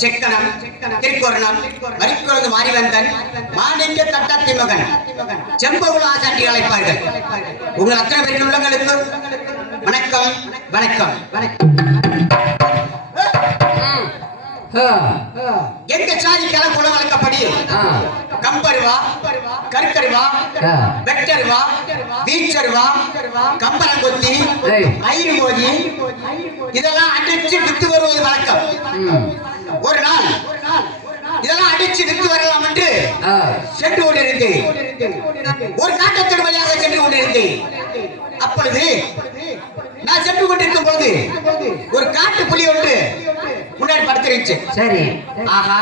செக்கனம் திருக்கோரணம் வரிக்குறது மாரிவந்தன் மாணிக்க தட்டத்தி மகன் செம்பகுல ஆசாட்டி அழைப்பார்கள். உங்கள் அத்தனை பேரின் உள்ளங்களுக்கு வணக்கம் வணக்கம் வணக்கம். எங்க சாதிக்கால குல வழக்கப்படி கம்பருவா, கருக்கருவா, வெட்டருவா, வீச்சருவா, கம்பரங்கொத்தி, ஐருமோதி இதெல்லாம் அடிச்சு வித்து வருவது வழக்கம். ஒரு நாள் இதெல்லாம் அடிச்சு வித்து வரலாம் என்று சென்று கொண்டிருந்தேன். ஒரு காட்டத்தின் வழியாக சென்று கொண்டிருந்தேன். அப்பொழுது நான் சென்று கொண்டிருக்கும் போது ஒரு காட்டு புலி ஒன்று முன்னாடி படுத்துருச்சு. சரி, ஆஹா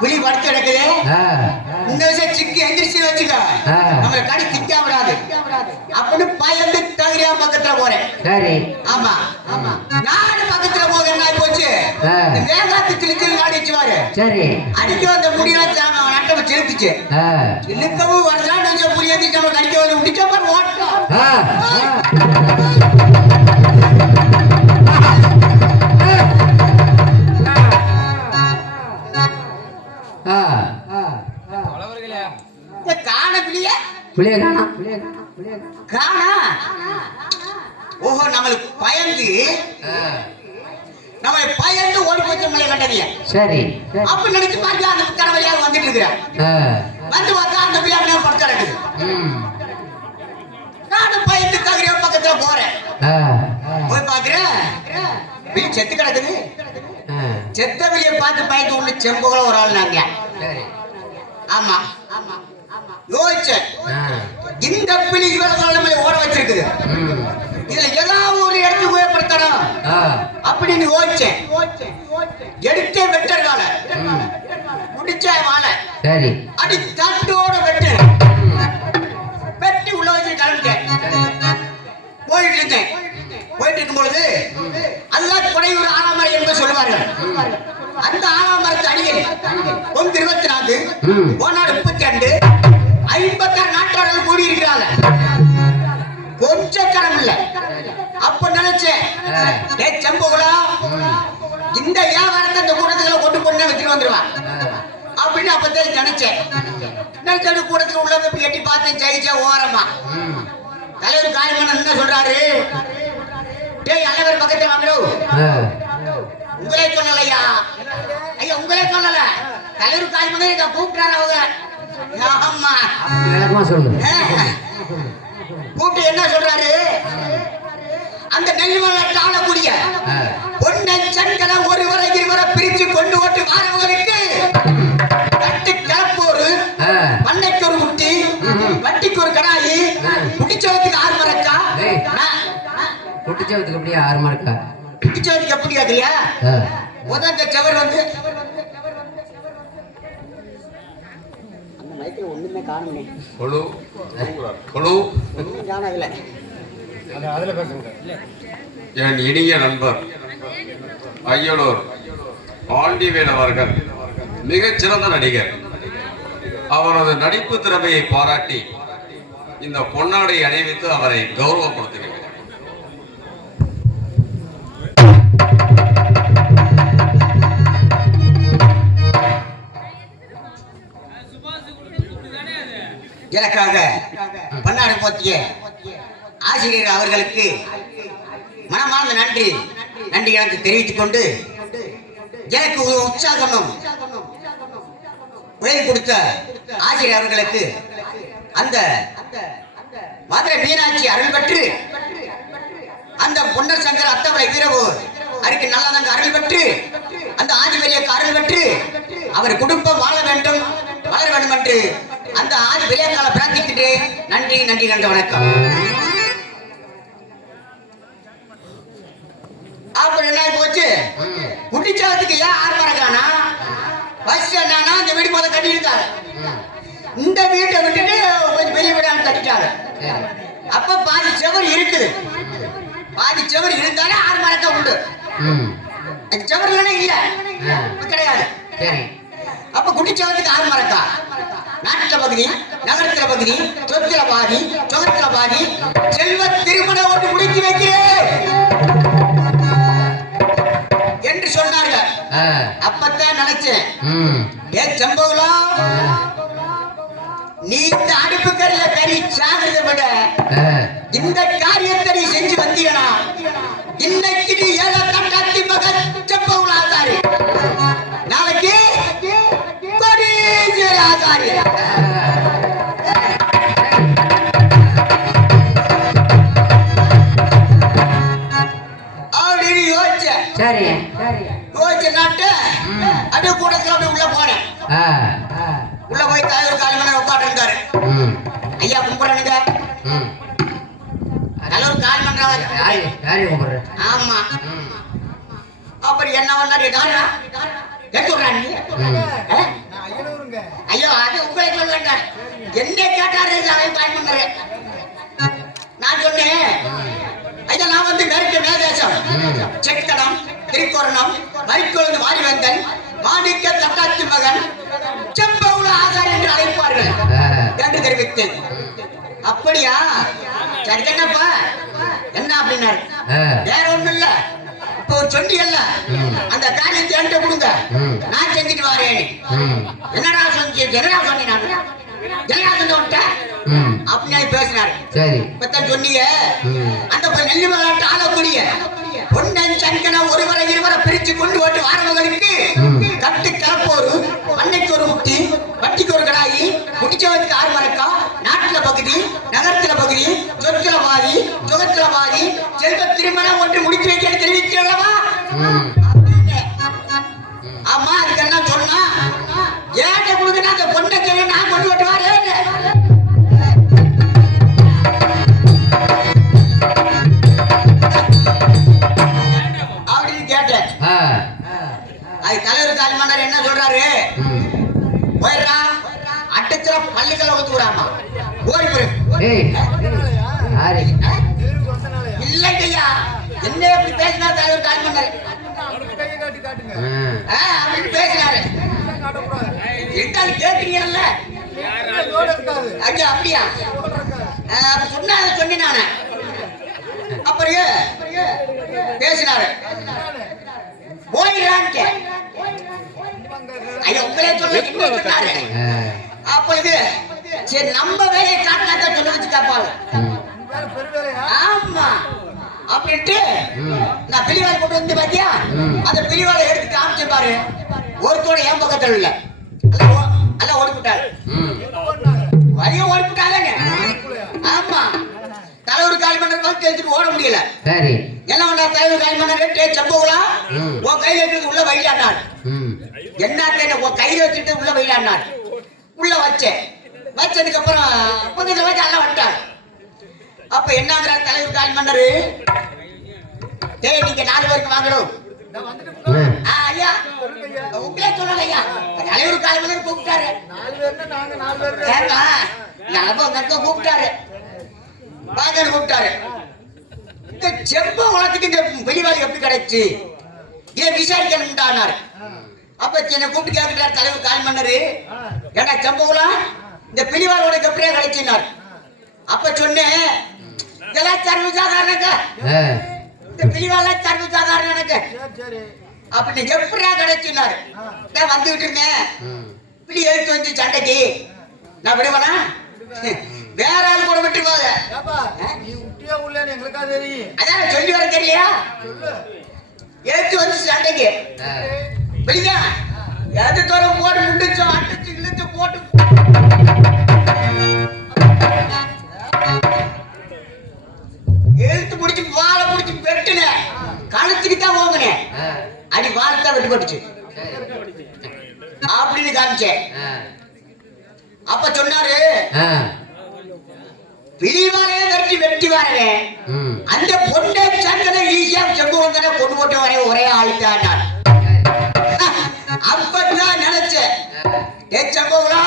புலி படுத்து கிடக்குது. இந்த விஷயம் சிக்கி எந்திரிச்சு வச்சுக்க, நம்மள கடி திக்க விடாது அப்படின்னு பயந்து தகுதியா பக்கத்துல போறேன். சரி, ஆமா ஆமா நாடு பக்கத்துல போக என்ன போச்சு, வேகாத்து கிழிச்சு நாடிச்சுவாரு. சரி, அடிக்க வந்த முடியல நட்டம் செலுத்துச்சு. இழுக்கவும் வரலாம் புலி எந்திரிச்சு நம்ம கடிக்க வந்து முடிச்ச பாரு ஓட்டம். ஓஹோ நம்மளுக்கு பயந்து நம்மளை பயந்து ஓடி போச்சு மலை கண்டதிய. சரி, அப்ப நினைச்சு பார்த்து அந்த கடவுளியாக வந்துட்டு இருக்கிறேன். வந்து பார்த்தா அந்த பிள்ளைங்க படுத்து கிடக்குது. நானும் பயந்து தகுதியா பக்கத்துல போறேன். போய் பாக்குறேன் பிள்ளை செத்து கிடக்குது. செத்த பிள்ளைய பார்த்து பயந்து உள்ள செம்புகள ஒரு ஆள் நாங்க. ஆமா ஆமா யோசிச்சேன், இந்த பிள்ளை இவ்வளவு நம்மளை ஓட வச்சிருக்குது, இதுல ஏதாவது ஒரு இடத்துக்கு உபயோகப்படுத்தணும் அப்படின்னு யோசிச்சேன். எடுத்தே வெட்டர்கால சரி. அடி தட்டோட வெட்டு வெட்டி உள்ள வச்சு கிளம்பிட்டேன். போயிட்டு இருந்தேன். போயிட்டு இருக்கும் பொழுது அல்லாஹ் குறையூர் ஆலாமரை என்று சொல்லுவார்கள். அந்த ஆலாமரத்து அடியில் 24 போனாடு 32 56 நாட்டாளர்கள் கூடி இருக்கிறாங்க. கொஞ்சம் கரம் இல்ல. அப்ப நினைச்சேன் செம்புகளா இந்த வியாபாரத்தை இந்த கூட்டத்துல கொண்டு போன வச்சுட்டு வந்துருவான் அப்படின்னு அப்பதான் நினைச்சேன். நினைச்சது கூட்டத்துக்கு உள்ள போய் எட்டி பார்த்து ஜெயிச்ச ஓரமா தலைவர் காயமான என்ன சொல்றாரு? டேய் அனைவர் பக்கத்துல வாங்குறோம். உங்களே சொல்லலையா? ஐயா உங்களே சொல்லல. தலைவர் காயமான கூப்பிட்டாரு அவங்க. ஆமா கூப்பிட்டு என்ன சொல்றாரு? அந்த நெல்லிமலை ஆளக்கூடிய பொன்னன் சங்கன ஒருவரை இருவரை பிரித்து கொண்டு ஓட்டு வாரவர்களுக்கு கட்டு கிளப்போரு பண்ணைக்கு ஒரு குட்டி வட்டிக்கு ஒரு கடாயி குட்டிச்சவத்துக்கு 6 மரக்கா. குட்டிச்சவத்துக்கு அப்படியே 6 மரக்கா. குட்டிச்சவத்துக்கு எப்படி ஆகுறியா? முதல் செவர் வந்து அந்த மைக்கில் ஒண்ணுமே காணுமே. என் இனிய நண்பர் ஐயனூர் பாண்டிவேல் அவர்கள் மிகச்சிறந்த நடிகர். அவரது நடிப்பு திறமையை பாராட்டி இந்த பொன்னாடை அணிவித்து அவரை கௌரவப்படுத்துகிறேன். எனக்காக பன்னாடு போத்திய ஆசிரியர் அவர்களுக்கு மனமார்ந்த நன்றி எனக்கு தெரிவித்துக் கொண்டு எனக்கு ஒரு உற்சாகமும் உதவி கொடுத்த ஆசிரியர் அவர்களுக்கு அந்த மதுரை மீனாட்சி அருள் பெற்று அந்த பொன்னர் சங்கர் அத்தவரை வீரவு அதுக்கு நல்லதங்க அருள் பெற்று அந்த ஆதிபெரியக்கு அருள் பெற்று அவர் குடும்பம் வாழ வேண்டும் வளர வேண்டும் என்று அந்த ஆதி பெரியக்கால பிரார்த்திக்கின்றேன். நன்றி நன்றி நன்றி வணக்கம். அப்புறம் என்ன போச்சு? குட்டிச்சாவத்துக்கு ஏன் 6 மரக்கானா? ஃபர்ஸ்ட் என்னன்னா இந்த வீடு போல கட்டியிருக்காங்க. இந்த வீட்டை விட்டுட்டு கொஞ்சம் பெரிய வீடான்னு கட்டிட்டாங்க. அப்ப பாதி செவர் இருக்குது. பாதி செவர் இருந்தாலே 6 மரக்கா உண்டு. செவர் இல்லைன்னா இல்ல கிடையாது. அப்ப குட்டிச்சாவத்துக்கு 6 மரக்கா. நாட்டுல பகுதி, நகரத்துல பகுதி, சொத்துல பாதி, சொகத்துல பாதி, செல்வ திருமண ஓட்டு முடித்து வைக்கிறேன் என்று சொன்னார்கள். அப்பத்தான் நினைச்சேன், ஏன் சம்பவம் நீ இந்த அடுப்பு கறியில கறி சாகிறத விட இந்த காரியத்தை நீ செஞ்சு வந்தீங்கன்னா இன்னைக்கு நீ ஏதோ தட்டாத்தி மகன் சம்பவம் ஆசாரி, நாளைக்கு ஆசாரி. அப்படின்னு யோசிச்சேன். சரி யோசிச்ச நாட்டு அப்படியே கூட்டத்துல அப்படியே உள்ள போனேன். உள்ள போய் தலைவர் காலிமணி உட்காந்து இருந்தாரு. ஐயா கும்பிடுறானுங்க. தலைவர் காலிமன்றாங்க. ஆமா. அப்புறம் என்ன பண்ணாரு? ஐயோ அது உங்களை சொல்லுங்க. என்ன கேட்டாரு காலிமன்றாரு. நான் சொன்னேன், ஐயா நான் வந்து மேற்கு மேதேசம் செக்கடம் திருக்கோரணம் வரிக்கொழுந்து வாரிவந்தன் மாணிக்க தட்டாச்சி மகன் செம்பவுல ஆசாரி என்று அழைப்பார்கள் என்று தெரிவித்தேன். அப்படியா? சரி என்னப்பா என்ன அப்படின்னாரு. வேற ஒண்ணும் இல்ல, இப்போ சொன்னீங்கல்ல அந்த காரியத்தை என்கிட்ட கொடுங்க, நான் செஞ்சுட்டு வரேன். என்னடா சொன்னீங்க? அப்படின்னு பேசினாரு. இப்பதான் சொன்னீங்க அந்த நெல்லிமலை ஆளக்கூடிய பொன்னன் சங்கன ஒருவரை இருவரை பிரிச்சு கொண்டு ஓட்டு வாரவர்களுக்கு கட்டு கலப்போரு பண்ணைக்கு ஒரு குட்டி வட்டிக்கு ஒரு கடாயி குடிச்சவனுக்கு 6 மரக்கா. நாட்டுல பகுதி, நகரத்துல பகுதி, சொத்துல பாதி, சுகத்துல பாதி, செல்வ திருமணம் ஒன்று முடித்து வைக்க தெரிவிக்கிறவா? ஆமா அதுக்கு என்ன சொன்னா, ஏட்ட கொடுக்கணும் அந்த பொண்ணை நான் கொண்டு ஓட்டு வாரு அப்படின்னு கேட்டேன். அது தலைவர் காலிமன்னர் என்ன சொல்றாரு? போயிடுறா ஓடி போரு. ஏய் யாரு இல்லைங்கய்யா, என்ன எப்படி பேசினா தலைவர் கால் பண்ணாரு. அப்படின்னு பேசினாரு. இருந்தாலும் கேட்கிறீங்கல்ல ஐயா, அப்படியா சொன்ன சொன்னேன் நானு. அப்புறம் பேசினாரு. போயிடலான்ட்டு ஐயா உங்களே சொல்ல சொன்னாரு. அப்பொழுது சரி நம்ம வேலையை காட்டினா சொல்ல வச்சு கேட்பாங்க. ஆமா அப்படின்ட்டு நான் பிரிவாள் கொண்டு வந்து பாத்தியா, அந்த பிரிவாளை எடுத்து காமிச்சு பாரு. ஒருத்தோட என் பக்கத்துல இல்ல, எல்லாம் ஓடிவிட்டாரு. வரையும் ஓடிவிட்டாங்க. ஆமா, தலைவர் காலி பண்ண தெரிஞ்சுட்டு ஓட முடியல. என்ன பண்ணா தலைவர் காலி பண்ண செப்போங்களா உன் கையில வச்சுட்டு உள்ள வைலாடினார். என்ன உன் கையில வச்சுட்டு உள்ள வைலாடினார். உள்ள வச்சேன். வச்சதுக்கு அப்புறம் கொஞ்சம் வச்சு எல்லாம் வந்துட்டார். அப்ப என்னங்கிற தலைவர் காலி பண்ணாரு, டேய் நீங்க 4 பேருக்கு வாங்கணும். ஐயா உங்களே சொல்லல ஐயா, தலைவர் காலி பண்ண கூப்பிட்டாரு. 4 பேர் கூப்பிட்டாரு. வாங்கன்னு கூப்பிட்டாரு. இந்த செம்ப உலகத்துக்கு இந்த வெளிவாளி எப்படி கிடைச்சு ஏன் விசாரிக்கணும்டானாரு. அப்ப என்ன கூப்பிட்டு கேட்கிறார் தலைவர் கால் பண்ணாரு, ஏன்னா செம்பகுலா இந்த பிரிவாள் உனக்கு எப்படியா கிடைச்சினார். அப்ப சொன்னேன் இதெல்லாம் சர்வசாதாரணங்க, இந்த பிரிவாள் சர்வசாதாரண எனக்கு அப்படி எப்படியா கிடைச்சினாரு. வந்துகிட்டு இருந்தேன், இப்படி எழுத்து வந்து சண்டைக்கு நான் விடுவேனா, வேற ஆள் கூட விட்டு போக அதான் சொல்லி வர தெரியலையா. எழுத்து வந்து சண்டைக்கு வெளியா எது தூரம் போட்டு முடிச்சோம் அடிச்சு இழுத்து போட்டு எழுத்து முடிச்சு வாழை முடிச்சு வெட்டுன கழுத்துக்கு தான் ஓங்கினேன். அடி வாழை வெட்டு போட்டுச்சு அப்படின்னு காமிச்சேன். அப்ப சொன்னாரு பிரிவாலே வெட்டி வரவே அந்த பொண்ணை சங்கனை ஈஸியா செம்பு வந்தன கொண்டு போட்டு வர ஒரே ஆளுதான் நான். அப்பதான் நினைச்சேன் செம்புகுலா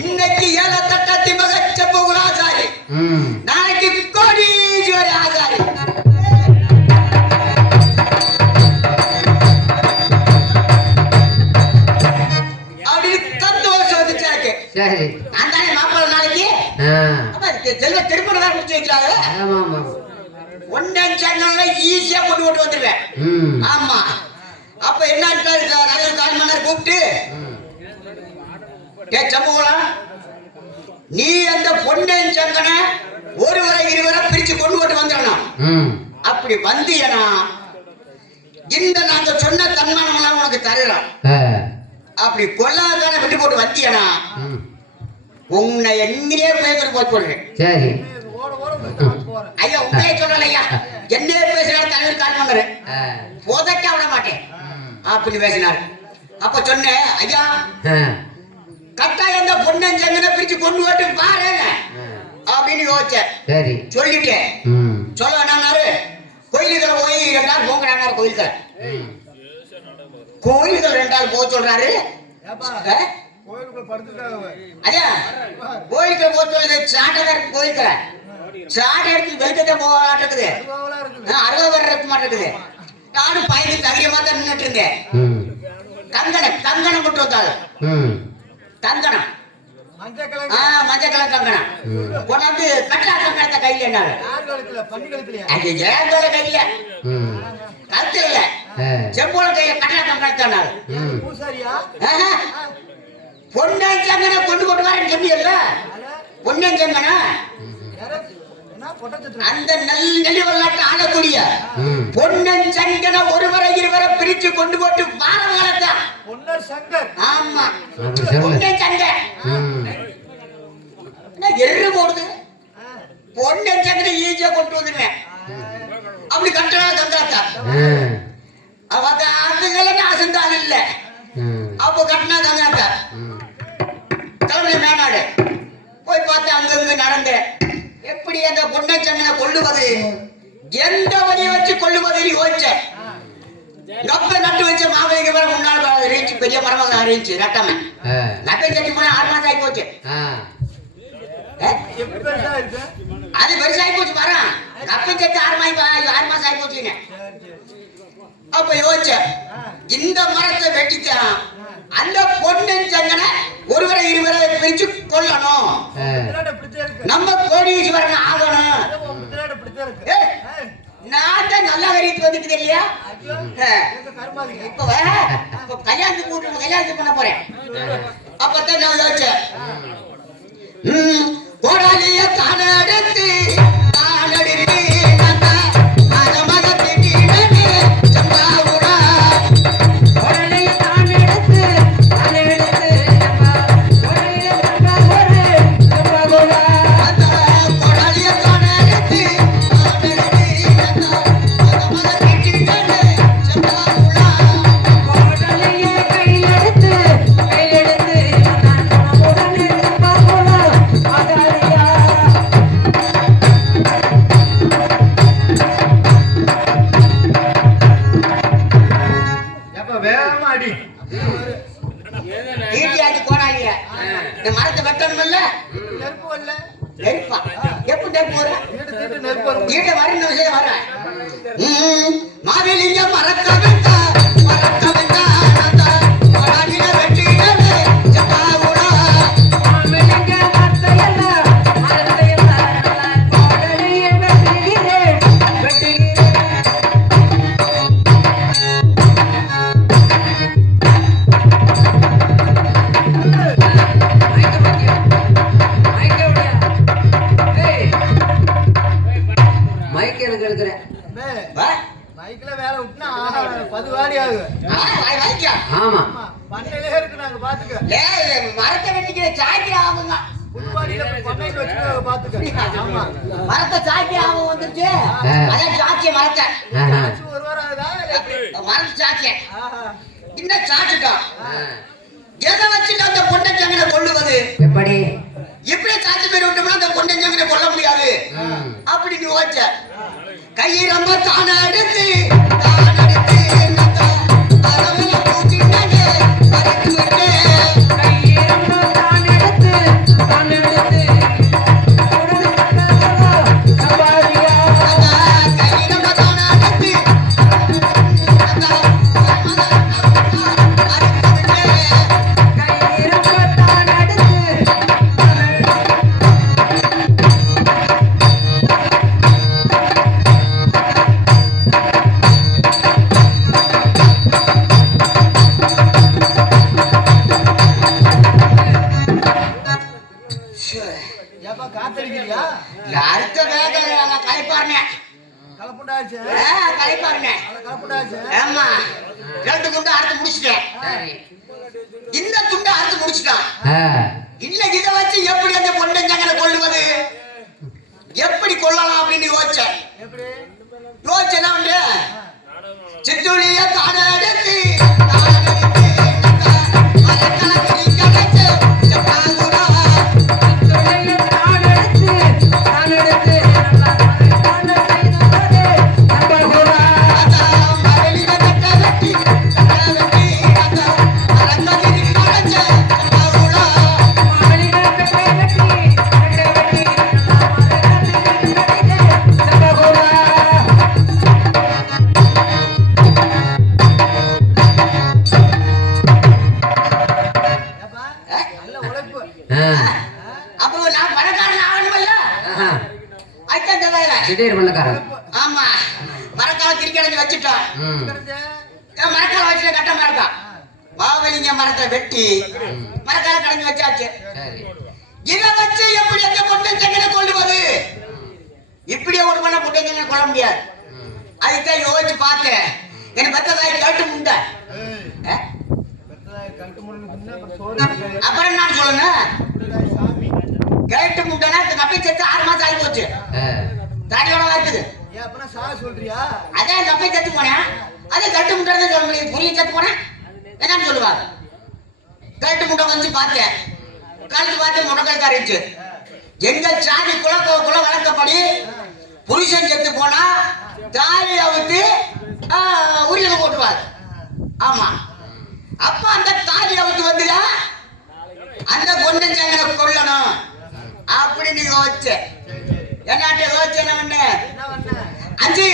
இன்னைக்கு 7 தட்டத்தி மக செம்புகுலா ஆசாரி, நாளைக்கு கோடீஸ்வரி ஆசாரி. அப்படின்னு சந்தோஷம் வந்துச்சு எனக்கு. நான் தானே மாப்பிள்ள நாளைக்கு செல்வ திருப்பணம் தான் முடிச்சு வைக்கிறாங்க. ஒன்னன் சேனல்ல ஈஸியா கொண்டு போட்டு வந்துருவேன். ஆமா, அப்ப என்ன கால் மன்னர் கூப்பிட்டு செம்புகுலா நீ அந்த பொன்னன் சங்கனை ஒருவரை இருவரை பிரிச்சு கொண்டு போட்டு வந்துடணும். அப்படி வந்தியனா இந்த நாங்க சொன்ன தன்மானம் எல்லாம் உனக்கு தருறோம். அப்படி கொல்லாதான விட்டு போட்டு வந்தியனா உன்னை எங்கேயே பேசுற போய் சொல்றேன். சரி ஐயா உங்களே சொல்லல ஐயா, என்ன பேசுறாரு தலைவர் கால் பண்ணாரு, போதக்க விட மாட்டேன் அப்படி பேசினாரு. அப்ப சொன்னேன் ஐயா கட்டாயம் இந்த பொன்னன் சங்கனை பிரிச்சு கொண்டு போட்டு பாரு அப்படின்னு யோசிச்சேன். சொல்லிட்டேன். சொல்ல வேணாரு கோயிலுக்களை போய் 2 நாள் போங்கிறாரு. கோயிலுக்களை 2 நாள் போக சொல்றாரு. அதான் கோயிலுக்கு போக சொல்றது சாட்டை கோயிலுக்களை சாட்டை எடுத்து வெளிக்கிட்ட போகாட்டுக்குது, 60 பேர் இருக்க மாட்டேங்குது. நானும் பயந்து தைரியமா தான் நின்றுட்டு இருந்தேன். கங்கணம் கொண்டு வந்தாரு. கங்கணம் மஞ்சள் கலர் கங்கணம் கொண்டாந்து கட்டா கங்கணத்தை கையில என்னாரு கையில கழுத்துல இல்ல செம்போல கையில கட்டா கங்கணத்தை பொன்னன் சங்கனை கொண்டு வரேன்னு சொன்னீங்கல்ல. பொன்னன் சங்கனா அந்த நெல்லி வரலாற்று ஆளக்கூடிய பொன்னன் சங்கனை ஒருவரை இருவரை பிரிச்சு கொண்டு போட்டு வாரவங்கள ஆமா பொன்னன் சங்கன் எரு போடுது. பொன்னன் சங்கனை ஈஸியா கொண்டு வந்துருவேன். அப்படி கட்டணா தந்தாத்தா அவங்க அதுகளுக்கு அசந்தால் இல்ல. அப்போ கட்டினா தந்தாத்தா தலைமை மேனாடு போய் பார்த்து அங்கங்க நடந்த எப்படி அந்த பொன்னன் சங்கனை கொள்ளுவது, எந்த வழியை வச்சு கொள்ளுவது யோசிச்சேன். கப்ப நட்டு வச்ச மாவிளைக்கு மேல முன்னாள் இருந்துச்சு, பெரிய மரமாக இருந்துச்சு. நட்டமை நட்டை சட்டி போன 6 மாசம் ஆகி போச்சு. எப்படி பெருசா இருக்கு? அது பெருசாகி போச்சு பாரு. கப்பம் சேர்த்து 6 மாசம் ஆகி போச்சுங்க. அப்ப யோசிச்சேன், இந்த மரத்தை வெட்டித்தான் அந்த பொண்ணன் சங்கனை ஒருவரை இருவரை பிரிச்சு கொள்ளணும். முத்திராட பிடிச்சே இருக்கு. நம்ம கோடீஸ்வரன் ஆகணும். அது உன் முத்திராட பிடிச்சே இருக்கு. ஏய், நான் தான் நல்ல கறிக்கு வந்துக்குது இல்லையா? ஐயோ, எங்க கருமாதிங்க. இப்ப கல்யாணத்துக்கு பண்ண போறேன். அப்பதான் நான் யோசிச்சேன், கோடாலிய தானடுத்து மரத்தை வெட்டணும்ல. நெருப்பு வரல. நெருப்பா? எப்படி நெருப்பு வர? நெருப்பு வரும். வீட்டை வரணும் விஷயம் வர. மாவேலிங்க மறக்க வேண்டாம், மறக்க வேண்டாம். மராட்டில வெட்டினது ஜப்பாவுடா. மாவேலிங்க மரத்தையல்ல, மரத்தையல்ல, கோடலியை வெட்டுகிறேன், வெட்டுகிறேன். மைக் எதுக்கு எடுக்கிறேன்? மைக்ல வேலை விட்டுனா 10 வாடி ஆகும். ஆமா, பண்ணையிலே இருக்கு, நாங்க பாத்துக்க. மரத்தை வெட்டிக்கிற சாய்க்கிற ஆகுங்க. புதுவாடியில பண்ணைக்கு வச்சு பாத்துக்க. ஆமா, மரத்தை சாய்க்கிற ஆகும் வந்துருச்சு. அதான் சாட்சிய மரத்தை ஆச்சு ஒரு வாரம் ஆகுதா? மரத்தை சாட்சிய ஆஹா. இன்னும் சாட்சிட்டான். எதை வச்சுட்டு அந்த பொன்னஞ்சங்கனை கொல்லுவது? எப்படி? இப்படி சாட்சி பேர் விட்டோம்னா அந்த பொன்னஞ்சங்கனை கொல்ல முடியாது அப்படின்னு யோசிச்ச. கையை ரொம்ப தான எடுத்து அரவணை பூச்சிட்டாங்க, மறைத்து விட்டேன். கையிரம்ப தான் எடுத்து சபாரியா. கையை ரொம்ப தான எடுத்து கையிரம்ப தான் எடுத்து ஏப்பா காத்தடிக்கிறியா? அடுத்த வேலை கலைப்பாருங்க. கலப்புண்டாச்சு. கலைப்பாருங்க. கலப்புண்டாச்சு. ஆமா, 2 துண்டு அறுத்து முடிச்சிட்டேன். சரி. இந்த துண்டை அறுத்து முடிச்சிட்டான். ஆ, இல்ல இதை வச்சு எப்படி அந்த பொன்னஞ்சங்கனை கொல்லுவது, எப்படி கொல்லலாம் அப்படின்னு யோசிச்சேன். எப்படி? யோசிச்சேன்னா வந்து சித்துளிய தான எடுத்து தொலைய தான் எடுத்து நல்ல கைதோடு நம்பகுரா. மாவலிங்க பெட்டை வெட்டி, பெட்டை வெட்டி சம்பகுரா. ஏப்பா நல்ல உழைப்பு. அப்புறம் நான் பணக்காரன் ஆகணுமல்ல, அதுதான் இந்த வேலை. திடீர் பண்ணக்காரன். ஆமா, மரக்கால திருக்கடைஞ்சு வச்சுட்டான். கிடைச்ச? மரக்கால வச்சு கட்ட மரக்கா மாவலிங்க மரத்தை வெட்டி மரக்கால கடைஞ்சு வச்சாச்சு. சரி. இதை வச்சு எப்படி அந்த பொன்னஞ்சங்கனை கொல்லுவது? இப்படியே ஒரு பண்ண பொன்னஞ்சங்கனை கொல்ல முடியாது. அதுதான் யோசிச்சு பார்த்தேன். எனக்கு பத்ததாய் கேட்டு முண்ட. பெத்ததாய் கழுத்து முறிஞ்சு தின்னா அப்புறம் சோறு கிடைக்காது. அப்புறம் என்ன சொல்லுங்க, பெத்ததாய் சாமி. கேட்டு முண்டனா கப்பை செத்து 6 மாசம் ஆகி போச்சு. தாடியோட இருக்குது. ஏன் அப்புறம் சாக சொல்றியா? அதான் கப்பை செத்து போனேன். அது கட்டு முண்டை சொல்ல முடியும். புரிய செத்து போனேன் என்னன்னு சொல்லுவாங்க. கேட்டு முண்டை வந்து பார்த்தேன். கழுத்து பார்த்து முடக்கல் இருந்துச்சு. எங்க சாதி குல வழக்கப்படி புருஷன் செத்து போனா தாலி அவுத்து உரியல போட்டுவார். ஆமா, அப்ப அந்த தாலி அவுத்து வந்துடா அந்த பொன்னஞ்சங்கனை கொல்லணும் அப்படின்னு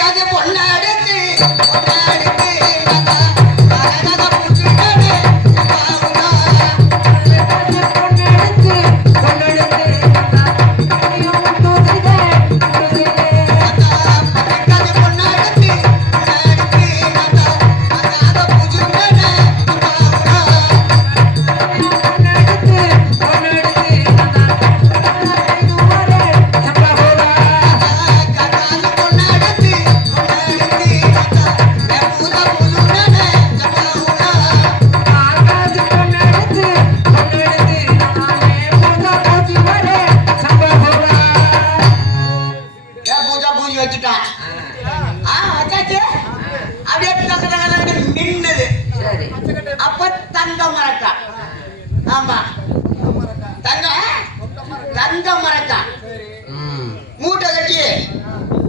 பறிக்காத பொண்ணாடுத்து பொண்ணாடுத்து அழகாக புடிச்சுட்டானே பாவுடா பறிக்காத பொண்ணாடுத்து பொண்ணாடுத்து அழகாக புடிச்சுட்டானே பாவுடா கட்டாத பொண்ணாடுத்து பொண்ணாடுத்து பூதா புதுனனே பாவுடா பூஜா பூஜை வச்சுட்டான் வச்சாச்சு அப்படியே தங்க தங்க மின்னுது அப்ப தங்க மரக்கா ஆமா தங்க மரக்கா மூட்டை கட்டி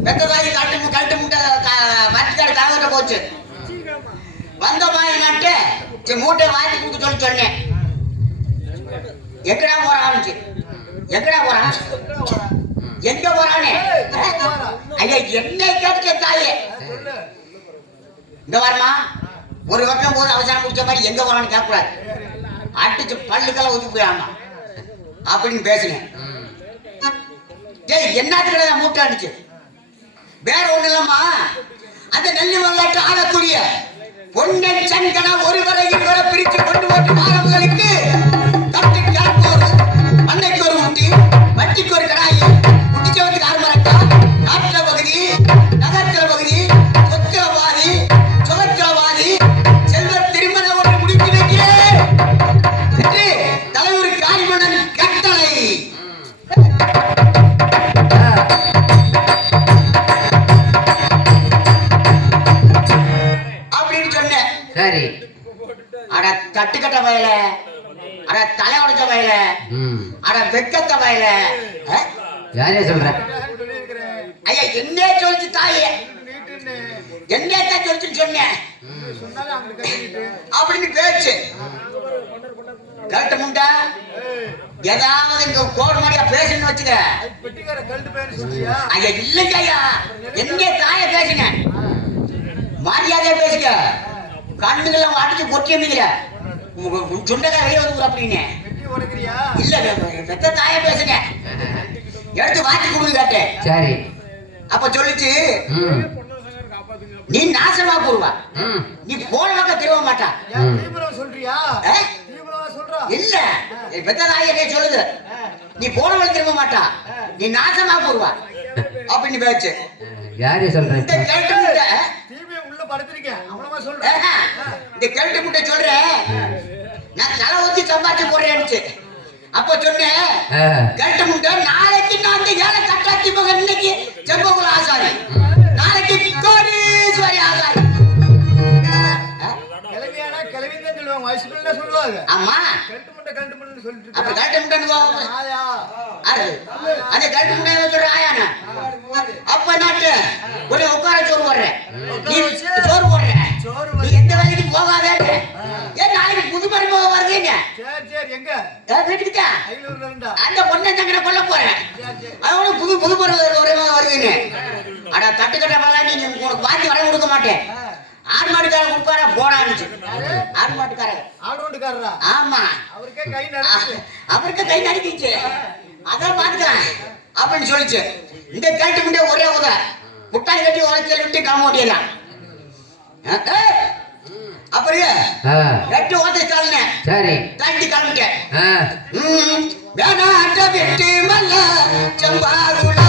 வெத்ததாயி கட்டு மூட்டை பத்திக்காடு காங்கிட்ட போச்சு வந்தமா என்னான்ட்டு சரி மூட்டை வாங்கி கொடுக்க சொன்னேன் எங்கடா போறான்னு எங்கடா போறான் எங்க போறானே ஐயா என்னை கேட்க தாயே இந்த வாரமா ஒரு வருஷம் போது அவசரம் முடிச்ச மாதிரி எங்க போறான்னு கேட்கக்கூடாது அடிச்சு பல்லுக்கெல்லாம் ஒதுக்கி போயாமா அப்படின்னு பேசுனேன் ஏய் என்னத்துக்கு மூட்டை அடிச்சு வேற ஒண்ணு இல்லம்மா அந்த நெல்லி வரலாற்று ஆளக்கூடிய பொன்னன் சங்கனா ஒருவரை இருவரை பிரித்து கொண்டு போட்டு மாணவர்களுக்கு கட்டு கேட்போர் அன்னைக்கு ஒரு முட்டி வட்டிக்கு ஒரு கடாயி குட்டிச்சவத்துக்கு ஆரம்பரக்கா நாட்டுல பகுதி நகர்த்தல பகுதி சொத்திரவாதி சுகத்திரவாதி செல்வ திருமண ஒன்று முடித்து வைக்கிறேன் என்று தலைவர் காரிமணன் கட்டளை அப்படின்னு சொன்னேன் சரி அட தட்டுக்கட்ட வயல அட தலை உடைச்ச வயல அட வெக்கத்த வயல யாரே சொல்ற ஐயா என்னே சொல்லிச்சு தாயே என்னே தான் சொல்லிச்சுன்னு சொன்னேன் அப்படின்னு பேச்சு கரெக்ட் முண்டா ஏதாவது இங்க கோடு மாதிரியா பேசணும்னு வச்சுக்க ஐயா இல்லைங்க ஐயா என்னே தாய பேசுங்க மரியாதையா பேசுங்க கண்ணுகள்லாம் அடிச்சு கொட்டியமிக்கிற சுண்டக்கா வெளியே வந்து அப்படின்னு இல்ல பெத்த தாய பேசுங்க எடுத்து வாங்கி கொடுங்க கேட்டேன் சரி அப்ப சொல்லிச்சு நீ நாசமா போடுவா நீ போன பக்கம் திரும்ப மாட்டா சொல்றியா ஆ? இல்ல பெத்த தாயே சொல்லுது நீ போன வழி திரும்ப மாட்டா நீ நாசமா போடுவா அப்படின்னு பேச்சு யாரே சொல்ற இந்த கேட்டு முட்டை தீமையை உள்ள படுத்திருக்கேன் அவ்வளவா சொல்றேன் இந்த கேட்டு முட்டை சொல்றேன் நான் தலை ஊத்தி சம்பாதிச்சு போடுறேன்னு அப்ப சொன்னேன் கேட்டு முட்டை நாளைக்கு நான் அந்த ஏழை கட்டாச்சி மகன் இன்னைக்கு செம்பகுல ஆசாரி நாளைக்கு கோடீஸ்வரி ஆசாரி கிளவியானா கிளவின்னு சொல்லுவாங்க வயசுக்குள்ள சொல்லுவாங்க ஆமா கட்டு முட்டை சொல்லிட்டு அப்ப கேட்டு முட்டைன்னு ஆயா அந்த கேட்டு முட்டை சொல்ற ஆயானா அப்ப நாட்டு ஒரு உட்கார சோறு போடுறேன் நீ சோறு போடுறேன் நீ எந்த வேலைக்கு போகாத ஏன் நாளைக்கு புது மருமக வருதுங்க சரி எங்க வீட்டுக்கு தான் ஐலூர்ல இருந்தா அந்த பொண்ணை தங்கன கொல்ல போறேன் அவனு புது மருமக ஒரே வருதுங்க அட தட்டுக்கட்ட வேலை நீ உனக்கு வாங்கி வர கொடுக்க மாட்டேன் ஆடு மாட்டுக்காரன் கொடுப்பாரா போடான்னு ஆடு மாட்டுக்காரன் ஆடுகாரரா ஆமா அவருக்கே கை நடக்குது அவருக்கு கை நடிக்கிச்சு அதான் பாத்துக்கிறேன் அப்படின்னு சொல்லிச்சு இந்த கேட்டு முன்னே ஒரே உத முட்டாய் கட்டி உரைச்சல் விட்டு காம ஓட்டிடலாம் அப்படியே எட்டு ஓட்ட காலனே சரி தாண்டி கிளம்பிட்டேன் வேணா அட்ட வெட்டி மல்ல செம்பாகுடா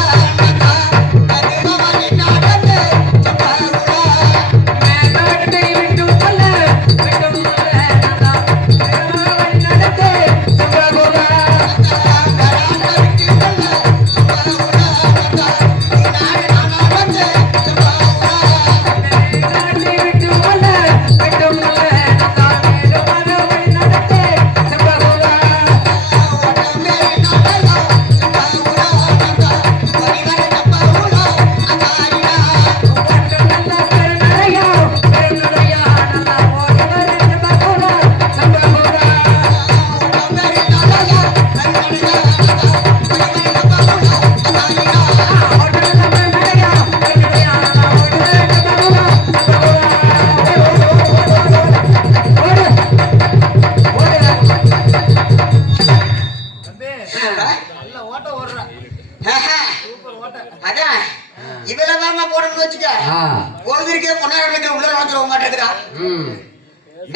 வேகமா போடணும்னு வச்சுக்க ஆ பொழுதுக்கே பொண்ணாரமைக்கு உள்ள நுழைச்சிருவ மாட்டேங்குதா ம்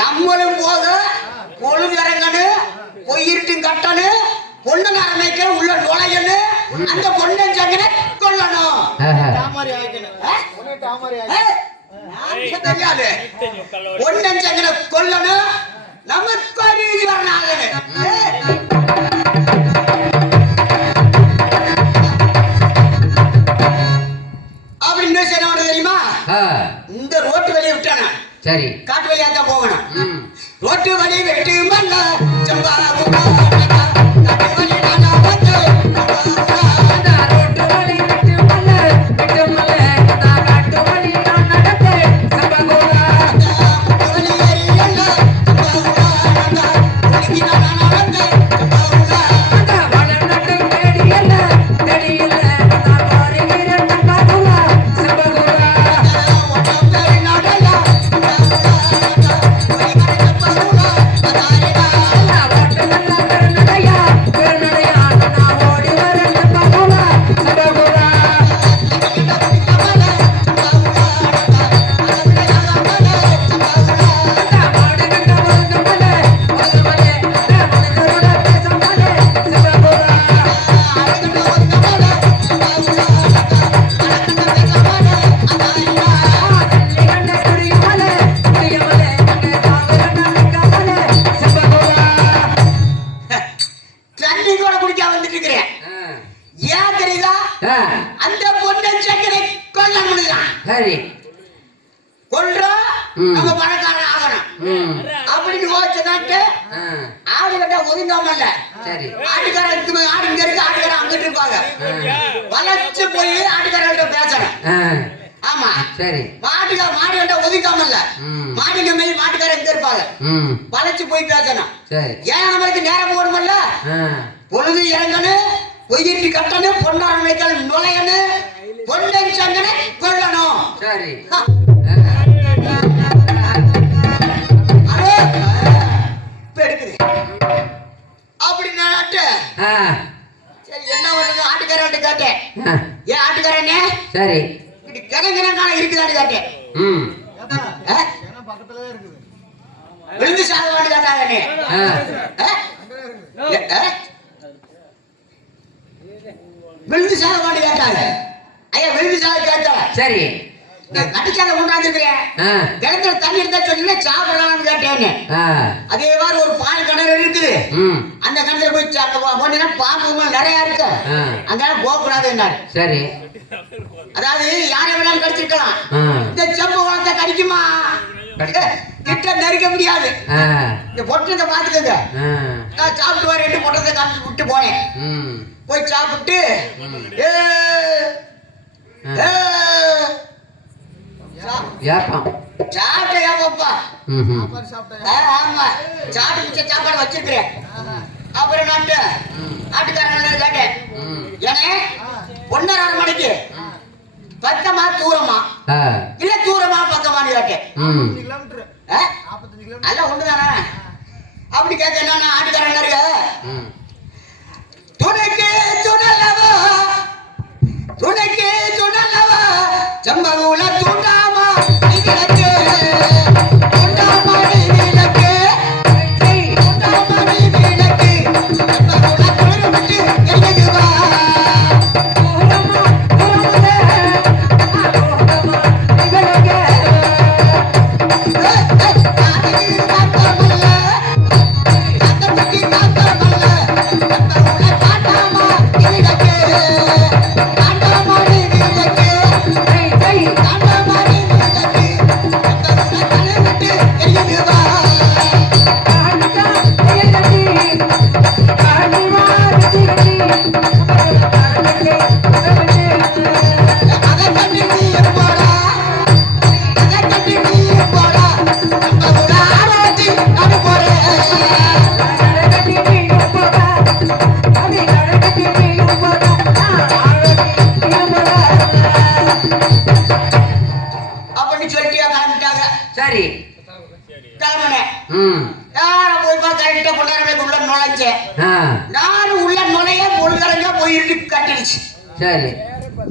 நம்மளும் போக பொழுது இறங்கனு பொய்யிருட்டும் கட்டனு பொண்ணு அரமைக்க உள்ள நுழையனு அந்த பொண்ணை சங்கனை கொல்லணும் டாமாரி ஆயிக்கணும் ஒண்ணு டாமாரி ஆயிக்கணும் தெரியாது பொண்ணை சங்கனை கொல்லணும் நமக்கு அநீதி வரணும் ஆகணும் அப்படின்னு செய்யணும் தெரியுமா ஆ இந்த ரோட்டு வழியை விட்டானா சரி காட்டு வழியா தான் போகணும் ம் ரோட்டு வழி வெட்டு மல்ல சம்பா காட்டு வழி நானா வந்து அந்த ரோட்டு வழி விட்டு மல்ல கதா காட்டு வழி நான் நடந்தே சம்பகோரா வழி ஏறியல்ல சம்பா உலகி நானா நடந்து அந்த வளர்நட்டு தேடியல்ல கதா பாரி வீர சம்பகோரா சம்பகோரா ஒட்டம் பேரி நடல தண்ணி கூட குடிக்க வந்துட்டு இருக்கிறேன் ஏன் தெரியுதா அந்த பொண்ணை சக்கரை கொல்ல முடியலாம் சரி கொல்றோம் ம். நம்ம பணக்காரன் ஆகணும் ம் அப்படின்னு யோசிச்சுனாட்டு ஆடு கட்ட ஒதுங்காமல்ல சரி ஆட்டுக்காரன் ஆடு இங்க இருக்கு ஆட்டுக்காரன் அங்கிட்டு இருப்பாங்க வளைச்சு போய் ஆட்டுக்காரர்கிட்ட பேசணும் ஆமா சரி மாடு கட்ட ஒதுக்காமல்ல ம் மாடுங்க மேல மாட்டுக்காரன் இங்க இருப்பாங்க ம் வளைச்சு போய் பேசணும் சரி ஏன் நம்மளுக்கு நேரம் போகணுமல்ல பொழுது இறங்கணும் பொய்யிட்டு கட்டணும் பொண்ணாண்மைகள் நுழையணும் பொண்ணை சங்கனை கொள்ளணும் சரி அதே இப்ப எடுக்குது அப்படி நாட்டு சரி என்ன வருது ஆட்டுக்காரன் கேட்டேன் ஏன் ஆட்டுக்காரனே சரி இப்படி கிணங்கினால இருக்குதான்னு கேட்டேன் ம் ஏப்பா ஆ? ஏன்னா பக்கத்துல தான் இருக்குது விழுந்து சாகவான்னு கேட்டாங்கண்ணே விழுந்து சாகவான்னு கேட்டாங்க ஐயா விழுந்து சாக கேட்டாங்க சரி கட்டிச்சால கொண்டாந்துருக்கிறேன் கிணத்துல தண்ணி இருந்தா சொன்னீங்க சாப்பிடலாம்னு கேட்டேன்னு அதே மாதிரி ஒரு பால் கிணறு இருக்குது ம் அந்த கிணத்துல போய் போனீங்கன்னா பாம்பு நிறைய இருக்கு அங்க போகக்கூடாது என்ன சரி அதாவது யாரை வேணாலும் கடிச்சிருக்கலாம் இந்த செம்பு குளத்தை கடிக்குமா கிட்ட நெருக்க முடியாது இந்த பொட்டத்தை பாத்துக்கோங்க நான் சாப்பிட்டு வர 2 பொட்டத்தை காமிச்சு விட்டு போனேன் ம் போய் சாப்பிட்டு ஏ ஏ ஏப்பம் சாப்பிட்ட ஏப்பா ம் சாப்பாடு சாப்பிட்டா ஆமா சாப்பிட்டு மிச்ச சாப்பாடு வச்சிருக்கிறேன் அப்புறம் நாட்டு ஆட்டுக்காரங்க கேட்டேன் ம் ஏனே 1:30 மணிக்கு பக்கமா தூரமா இல்ல தூரமா பக்கமான்னு கேட்டேன் 45 கிலோமீட்டர் 45 கிலோமீட்டர் அல்ல ஒண்ணுதானே அப்படி கேட்க என்ன ஆட்டுக்காரங்க ம் துணைக்கு துணலவா துணைக்கு துணலவா செம்பகூல தூண்டாமா நீங்களுக்கு தூண்டாமா நீங்களுக்கு தூண்டாமா நீங்களுக்கு செம்பகூல துணை விட்டு எங்களுக்கு வா சரி கிளம்பினேன் ம் யாரும் போய் கரெக்டா பொண்ணாரமைக்கு உள்ள நுழைஞ்சேன் நானும் உள்ள நுழைய பொழுதரைஞ்சா போயிட்டு கட்டிடுச்சு சரி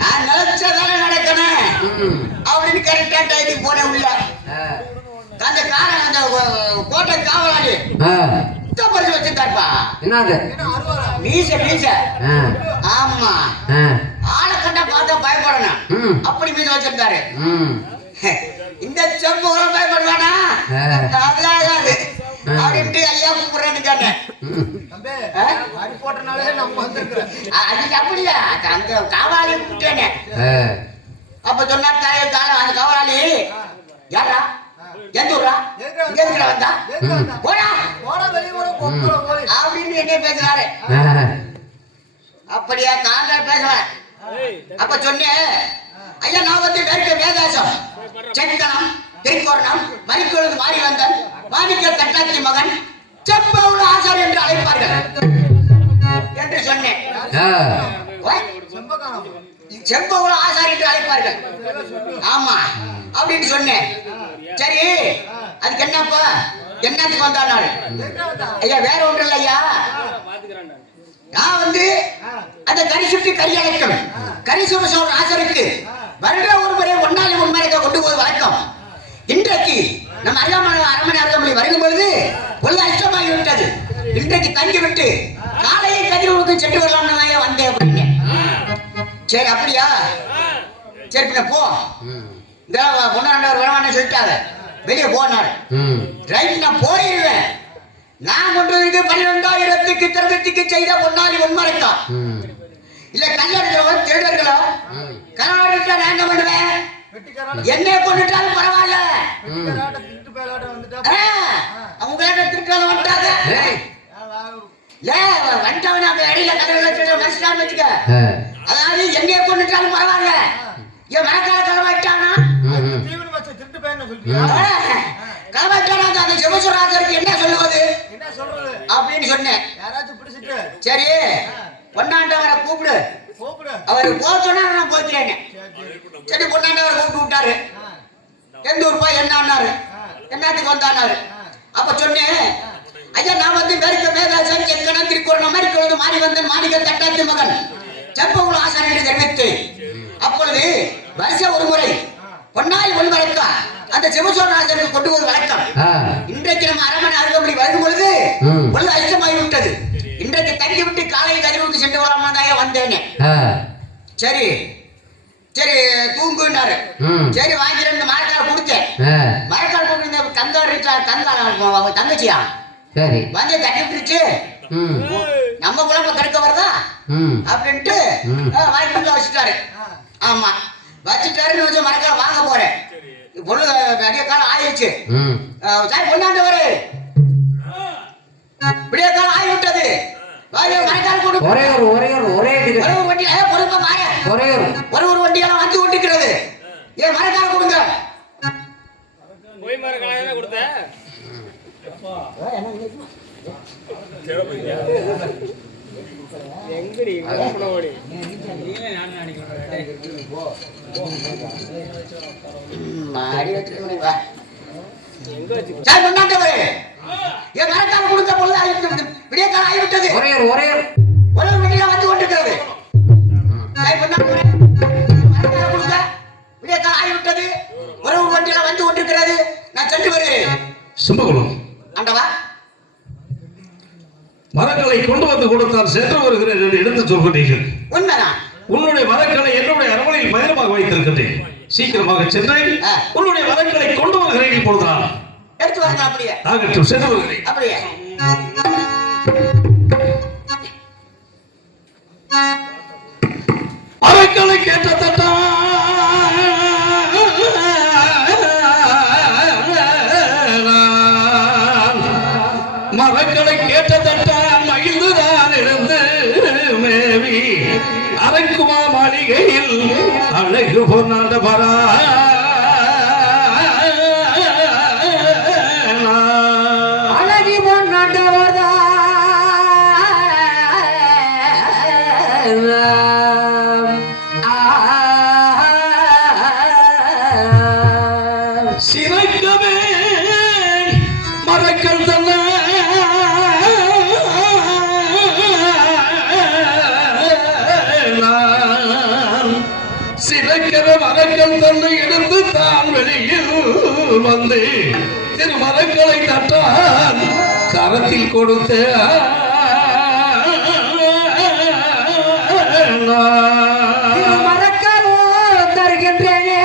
நான் நினைச்சதால நடக்கணும் அப்படின்னு கரெக்டா டைத்துக்கு போனேன் உள்ள. அந்த காரன் அந்த கோட்டை காவலாளி பரிசு வச்சிருந்தாருப்பா. என்னது மீச மீச ஆமா ஆளை கண்டா பார்த்தா பயப்படணும் அப்படி மீச வச்சிருந்தாரு. இந்த செம்பு கூட பயப்படுவானா அதாவது அப்படின்ட்டு ஐயா கூப்பிடுறேன்னு சொன்னேன். அது அப்படியா அந்த காவலாளி கூப்பிட்டேனே. அப்ப சொன்னார் அந்த காவலாளி யாரா எந்த ஊரா இங்க இருக்கிற வந்தா போடா அப்படின்னு என்ன பேசுறாரு. அப்படியா காந்தால் பேசுறேன். அப்ப சொன்னேன் ஐயா நான் வந்து வேர்க்க வேதாசம் செக்கனம் திருக்கோரணம் மணிக்கொழுது மாறி வந்தன் மாணிக்க கட்டாட்சி மகன் செப்பவுல ஆசார் என்று அழைப்பார்கள் என்று சொன்னேன். செம்பவுல ஆசார் என்று அழைப்பார்கள் ஆமா அப்படின்னு சொன்னேன். சரி அதுக்கு என்னப்பா என்னத்துக்கு வந்தாள் ஐயா? வேற ஒன்று இல்லை ஐயா, நான் வந்து அந்த கறி சுற்றி கறி அழைக்கும் கறி சுமசோர் ஆசருக்கு வருட ஒரு முறை ஒன்னாலி முன்மறைக்க கொண்டு போய் வழக்கம். இன்றைக்கு நம்ம அரண்மனை அருகாமலை வருகும் பொழுது பொழுது அஷ்டமாகி விட்டது. இன்றைக்கு தங்கிவிட்டு காலையை கதிரவுக்கு சென்று வரலாம்னு ஐயா வந்தேன் அப்படின்னு. சரி அப்படியா சரி பின்ன போ பொண்ணாண்டவர் வரவான்னு சொல்லிட்டாங்க வெளியே போனாரு. ரைட் நான் போயிருவேன். நான் கொண்டு வந்து 12,000க்கு திரவத்துக்கு செய்த பொன்னாலி உண்மரைக்கா இல்ல கல்யாணங்களோ திருடர்களோ கல்யாணம் நான் என்ன பண்ணுவேன்? என்னைய கொண்டுட்டாலும் பரவாயில்ல. அவங்க திருட்டாலும் வந்துட்டாங்க வந்துட்டவன் அந்த இடையில கதை மனுஷன் வச்சுக்க. அதாவது என்னைய கொண்டுட்டாலும் பரவாயில்ல. என் மரக்கால களவாயிட்டானா களவாயிட்டானா அந்த சிவசுராஜருக்கு என்ன சொல்லுவது அப்படின்னு சொன்னேன். சரி பொன்னாண்டவரை கூப்பிடு அவரு போக சொன்னா நான் போச்சுறேன். சரி பொன்னாண்டவரை கூப்பிட்டு விட்டாரு. எந்த ஊர்ப்பா என்னாரு என்னத்துக்கு வந்தாரு. அப்ப சொன்னேன் ஐயா நான் வந்து வேர்க்க வேதாசம் செக்கனம் திருக்கோரணம் மறிக்கொழுது மாறி வந்தன் மாணிக்க தட்டாட்சி மகன் செப்பவுல ஆசார் என்று தெரிவித்து அப்பொழுது வருஷ ஒரு முறை பொன்னாய் ஒளி வழக்கம் அந்த சிவசோழராஜருக்கு கொண்டு போது வழக்கம். இன்றைக்கு நம்ம அரண்மனை அருகாமலை வரும் பொழுது பொழுது அஷ்டமாகி விட்டது. இன்றைக்கு தங்கி விட்டு காலையில் கதிரவுக்கு சென்று வரலாமா வந்தேனே. சரி சரி தூங்குனாரு. சரி வாங்கிட்டு மரக்கால கொடுத்தேன். மரக்கால கொடுத்து தங்க தங்கச்சியா வந்து தண்ணி பிடிச்சு நம்ம குழம்பு கடுக்க வருதா அப்படின்ட்டு வாய்ப்பு வச்சுட்டாரு. ஆமா வச்சுட்டாரு. மரக்கால வாங்க போறேன். பொண்ணு நிறைய காலம் ஆயிடுச்சு. பொண்ணாண்டவரு விடிய காலம் ஆகிவிட்டது. ஒரே வண்டியில பொறுப்பா பாரு. ஒரு வண்டியெல்லாம் வந்து கொண்டிருக்கிறது. ஏன் மரக்கால கொடுங்க மரங்களை கொண்டு வந்து கொடுத்தால் சென்று வருகிறேன் என்று எடுத்து சொல்கிறீர்கள். உண்மைதான். உன்னுடைய மரங்களை என்னுடைய அரண்மனையில் பயிரமாக வைத்திருக்கின்றேன். சீக்கிரமாக சென்று உன்னுடைய மரங்களை கொண்டு வருகிறேன். இப்பொழுதுதான் எடுத்து வரலாம். அப்படியே ஆகட்டும், சென்று வருகிறேன். அப்படியே மரங்களை கேட்ட தட்டா மரங்களை கேட்ட தட்டான் மகிழ்ந்துதான் இருந்து மேவி அரைக்குமா மாளிகையில் அழகு பொன்னாண்ட பரா அழகி பொன்னாண்டவர்தான் சிறைக்கவே மரக்கள் தன்ன வரும்பொழுது வந்து திருமரங்களை தட்டான் கரத்தில் கொடுத்த மறக்கவோ தருகின்றேனே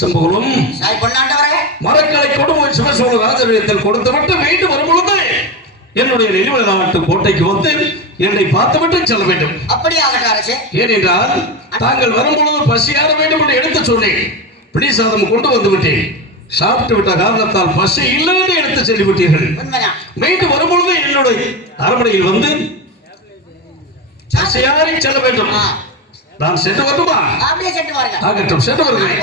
சம்பவம் சாய் பொன்னாண்டவரே மரக்களை கொண்டு போய் சிவசோழ ராஜரிடத்தில் கொடுத்துவிட்டு மீண்டும் வரும்பொழுது என்னுடைய நெல்லிமலை நாட்டு கோட்டைக்கு வந்து என்னை பார்த்துவிட்டு செல்ல வேண்டும். அப்படியே ஆகட்டும் அரசே. ஏனென்றால் தாங்கள் வரும்பொழுது பசியார வேண்டும் என்று எடுத்து சொன்னேன். பிடி சாதம் கொண்டு வந்து விட்டேன். சாப்பிட்டு விட்ட காரணத்தால் பசி இல்லை என்று எடுத்து செல்லிவிட்டீர்கள். மீண்டும் வரும்பொழுது என்னுடைய அரண்மனையில் வந்து பசியாரி செல்ல வேண்டும். நான் சென்று வருமா? அப்படியே சென்று வாருங்க. ஆகட்டும், சென்று வருகிறேன்.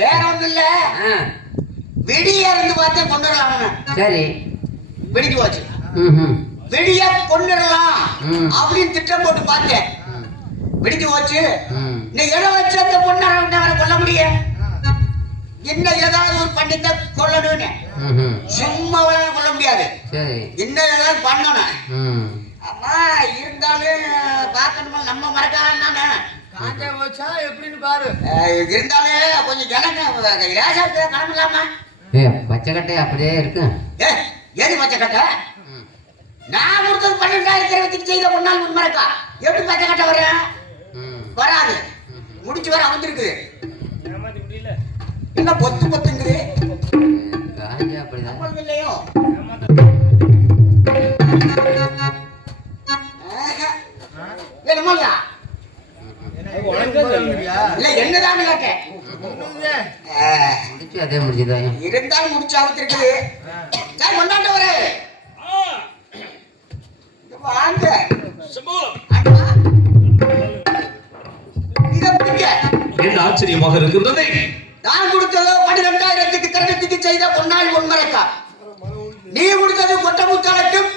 வேற ஒண்ணு இல்ல, விடிய இருந்து பார்த்தே கொண்டுடலாம். சரி, விடிஞ்சு போச்சு. விடிய கொண்டுடலாம் அப்படின்னு திட்டம் போட்டு பார்த்தேன். விடிஞ்சு போச்சு. நீ இடம் வச்சு அந்த பொண்ணை கொல்ல முடியும். என்ன ஏதாவது ஒரு பண்ணித்த கொல்லணும்னு சும்மா கொல்ல முடியாது. என்ன ஏதாவது பண்ணணும். அம்மா இருந்தாலும் பார்க்கணுமா, நம்ம மறக்காம காஞ்சா போச்சா எப்படின்னு பாரு. இருந்தாலே கொஞ்சம் ஜனங்க லேசாக கிளம்பலாமா? பச்சை கட்டை அப்படியே இருக்கு. ஏது பச்சை கட்டை? நான் கொடுத்தது 12,000 செய்த பொண்ணால் முன்மறக்கா எப்படி பச்சை கட்டை வர்றேன்? வராது. முடிச்சு வர வந்துருக்குது. என்ன பொத்து பொத்துங்குது இல்லையோ? என்னமாயா இல்ல என்னதான் கேட்டேன். அதே முடிச்சுதான் இருந்தாலும் முடிச்சு அவுத்திருக்குது. கொண்டாண்டவரே வாங்க. என்ன ஆச்சரியமாக இருக்கின்றது. நான் கொடுத்ததோ 12,000 திரட்டத்துக்கு செய்த பொன்னால் பொன்மரக்கா. நீ கொடுத்தது கொட்ட முத்தாளுக்கும்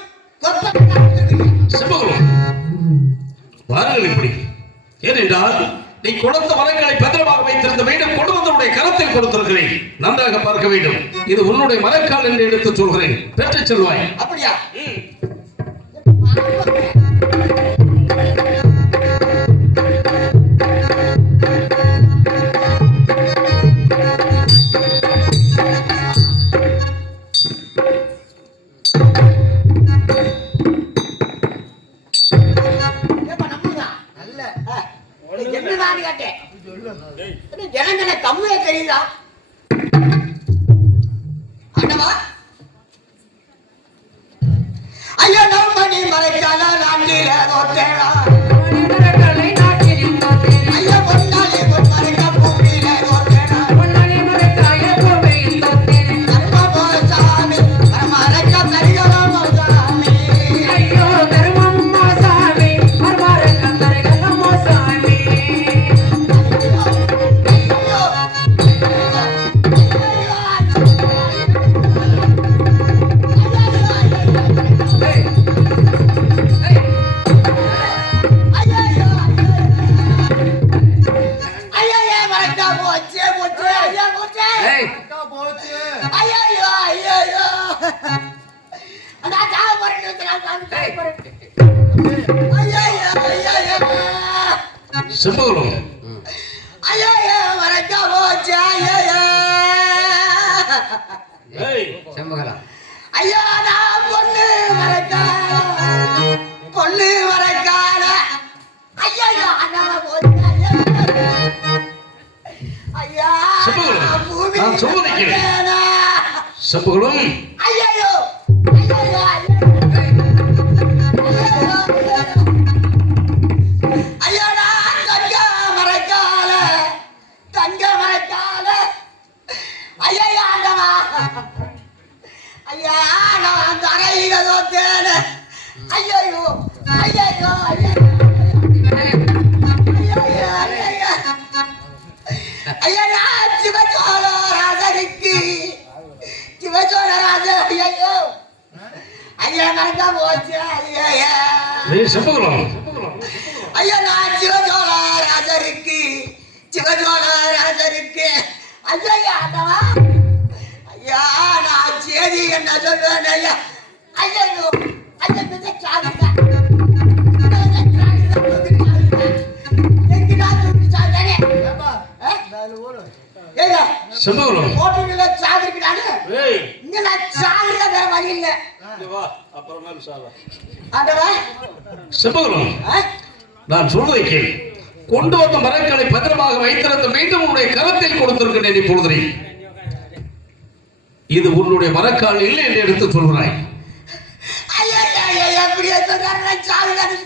வாருங்கள் இப்படி. ஏனென்றால் நீ கொடுத்த மரங்களை பத்திரமாக வைத்திருந்த வேண்டும் கொண்டு வந்தவுடைய கரத்தில் கொடுத்திருக்கிறேன். நன்றாக பார்க்க வேண்டும். இது உன்னுடைய மரக்கால் என்று எடுத்து சொல்கிறேன். பெற்றுச் செல்வாய். அப்படியா? ஜனங்களை கம்மியா தெரியுதா? அண்ணவா ஐயா நம்ம நீ மறைக்கால நாட்டில தோற்றேனா ஐயா பொன்னாலே பொன்மறைக்க பூமியில தோற்றேனா கர்ம போசாமி மறைக்க தரிகலாம் சாமி ஐயோ தர்மம் சாமி மர்மரக்க தரிகலாம் சாமி. செம்பகுலம் செம்பகலாம் ஐயா நான் பொண்ணு மறக்கால ஐயா ஐயா நான் சோதிக்கிறேன். செம்பகுலம் ஐயோ ஐயா தங்க மறக்கால ஐயா ஆண்டவா ஐயா நான் தரையில தோத்தேன். ஐயோ ஐயோ ஐயா நான் சிவசோழ ராஜனுக்கு சிவசோழ ராஜ ஐயா ஆண்டவா ஐயா நான் சேதி என்ன சொல்றேன் ஐயா ஐயோ ஐயா மிக சாகுதா செம்பகுலம் போட்டுல சாகுறானே இங்க நான் சாகுறத வேற வழி இல்ல வா அப்புறமா சாவா ஆண்டவா செம்பகுலம் நான் சொல்வதை கேள் கொண்டு வந்த மரங்களை பத்திரமாக வைத்திருந்த மீண்டும் உன்னுடைய கரத்தில் கொடுத்திருக்கிறேன் இப்பொழுது இது உன்னுடைய மரக்கால் இல்லை என்று எடுத்து சொல்கிறாய் ஐயா ஐயா அப்படியே சொல்றாங்க சாகுறானே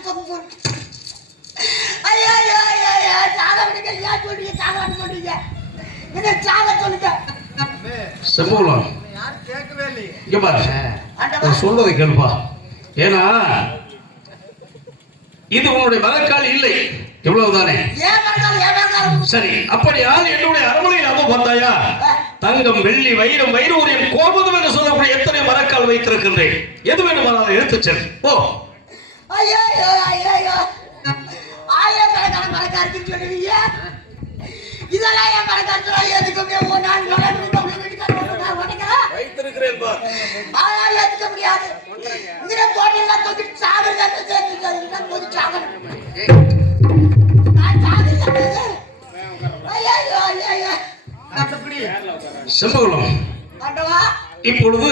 ஐயா ஐயா ஐயா சாகுறதுக்கு ஐயா சொல்றீங்க சாகுறானே சொல்றீங்க என்ன சாக சொல்லுங்க செம்பகுலம் யாரும் கேட்கவே இல்லையே. இங்க பாரு ஆண்டவா நான் சொல்வதை கேள்பா ஏன்னா இது உன்னுடைய மரக்கால் இல்லை எவ்வளவுதானே ஏன் மறக்காம சரி அப்படியால் என்னுடைய அரண்மனையில் அதுவும் வந்தாயா தங்கம் வெள்ளி வைரம் வைரூரியம் கோபதம் என்று சொல்லக்கூடிய எத்தனை மரக்கால் வைத்திருக்கின்றேன் எது வேண்டுமானாலும் எடுத்துச் செல் ஓ ஐயோ ஐயோ ஐயோ ஆயிரக்கணக்கான மரக்காரத்துக்கு சொல்லுவீங்க இதெல்லாம் என் மரக்காரத்துல எதுக்குமே ஒரு நாள் வைத்திருக்கிறேன் பா ஏத்துக்க முடியாது இதுல போட்டெல்லாம் தொட்டு சாகுறது போது சாகணும் நான் சாகுறது ஐயோ ஐயோ செம்பகுலம் ஆண்டவா இப்பொழுது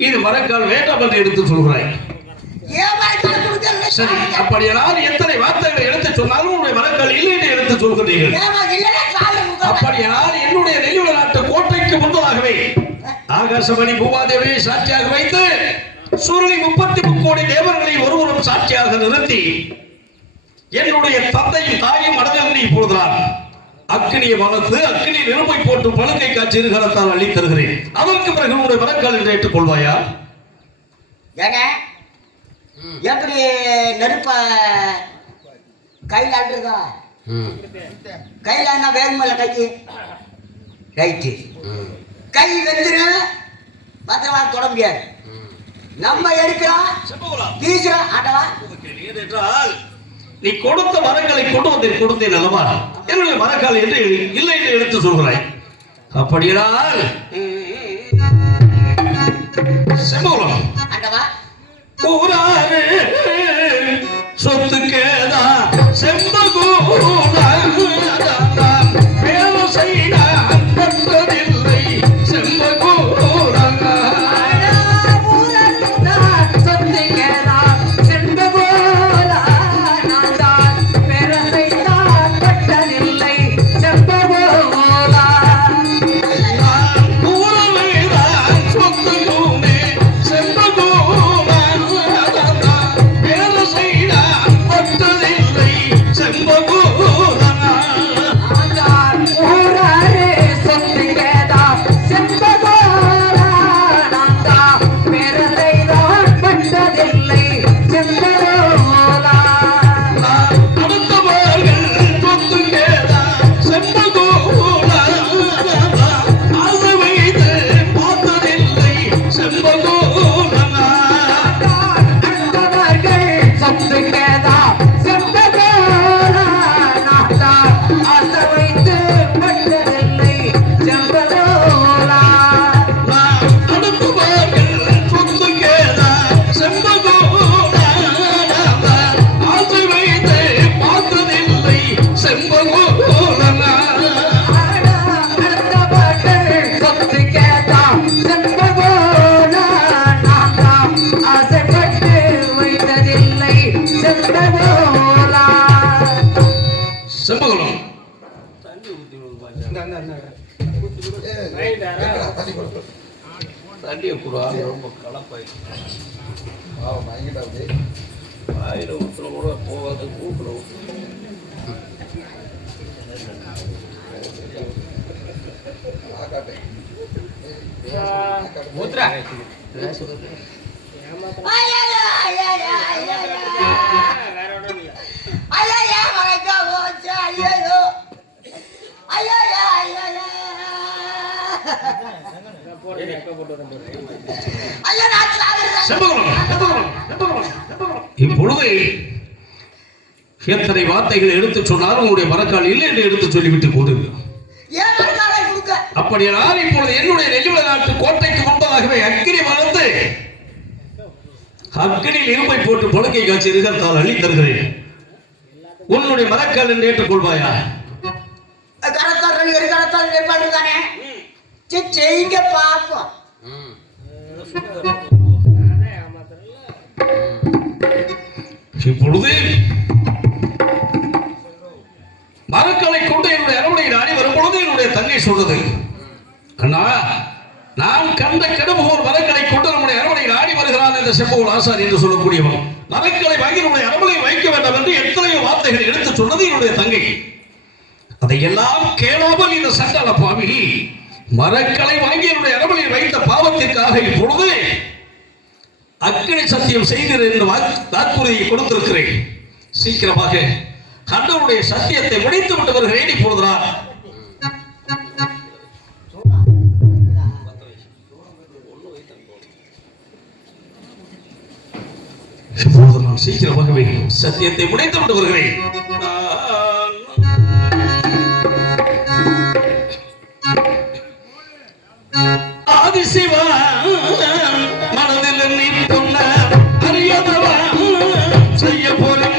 இது மரக்கால் வேண்டாம் என்று எடுத்து சொல்கிறாய் ஏன் மரக்கார கொடுக்கல சரி அப்படியானால் எத்தனை வார்த்தைகளை எடுத்து சொன்னாலும் உன்னுடைய மரக்கால் இல்லை என்று எடுத்து சொல்கிறீர்கள் ஏமா இல்லைன்னா சாகு அப்படியானால் என்னுடைய நெல்லிவள நாட்டு கோட்டைக்கு முன்பதாகவே ஆகாசமணி பூமாதேவியை சாட்சியாக வைத்து சூரியனை 33 கோடி தேவர்களை ஒருவரும் சாட்சியாக நிறுத்தி என்னுடைய தந்தையும் தாயும் மனதில் இப்பொழுதுதான் அக்னியை வளர்த்து அக்னி நெருப்பை போட்டு பழுக்கை காட்சி இருகரத்தால் அள்ளி தருகிறேன் அதற்கு பிறகு உன்னுடைய மரக்கால் என்று ஏற்றுக்கொள்வாயா ஏங்க எப்படி நெருப்ப கையில் அழுறதா கையில என்ன வேகமில்ல கை ரைட்டு கை வெந்துடும் பத்திரமா தொட முடியாது நம்ம எடுக்கிறோம் வீசுறோம் ஆண்டவா என்றால் நீ கொடுத்த மரங்களை கொண்டு கொடுத்தேன் அல்லவா என்னுடைய மரக்கால் என்று இல்லை என்று எடுத்து சொல்கிறாய் அப்படியானால் செம்பகுலம் ஆண்டவா ஊராறு சொத்துக்கேதா செம்பகுலம் வேலை செய்ய பட்டதில்லை செம்பகுலம் செம்பகுலம் தண்ணியை கூட ரொம்ப கலப்பாய் வாயில ஊத்துல கூட போகாது ஊக்குல ஊத்துறா இப்பொழுது எத்தனை வார்த்தைகள் எடுத்து சொன்னாலும் உங்களுடைய மரக்கால் இல்லை என்று எடுத்து சொல்லிவிட்டு போடுங்க அப்படியானால் இப்பொழுது என்னுடைய நெல்லிமலை நாட்டு கோட்டைக்கு முன்பதாகவே அக்கினி வளர்ந்து அக்கினியில் இரும்பை போட்டு புழக்கை காட்சி இருகத்தால் அள்ளி தருகிறேன். உன்னுடைய மரக்கல் என்று ஏற்றுக்கொள்வாயா? தானே செய்யுங்க பாப்போம். இப்பொழுது மரக்கலை கொண்டு என்னுடைய அரவணை நாடி வரும் பொழுது என்னுடைய தங்கை சொல்றது, அண்ணா நாம் கண்ட கடும்போர் மரக்கலை கொண்டு நம்முடைய அரவணை நாடி வருகிறான் என்ற செம்பூர் ஆசான் என்று சொல்லக்கூடியவன் மரக்கலை வாங்கி நம்முடைய அரவணை வைக்க வேண்டாம் என்று எத்தனையோ வார்த்தைகளை எடுத்து சொன்னது என்னுடைய தங்கை. அதையெல்லாம் கேளாமல் இந்த சண்டாள பாவி மரக்கலை வாங்கி என்னுடைய அரவணையில் வைத்த பாவத்திற்காக இப்பொழுது அக்கினி சத்தியம் செய்கிறேன் என்று வாக்குறுதியை கொடுத்திருக்கிறேன். சீக்கிரமாக கண்டவனுடைய சத்தியத்தை முடித்து விட்டு வருகிறேன். இப்பொழுதுதான் நான் சீக்கிரமாகவே சத்தியத்தை முடித்து விட்டு வருகிறேன். ஆதிசிவா மனதில் நீ சொன்ன அறியாதவா செய்ய போறீங்க.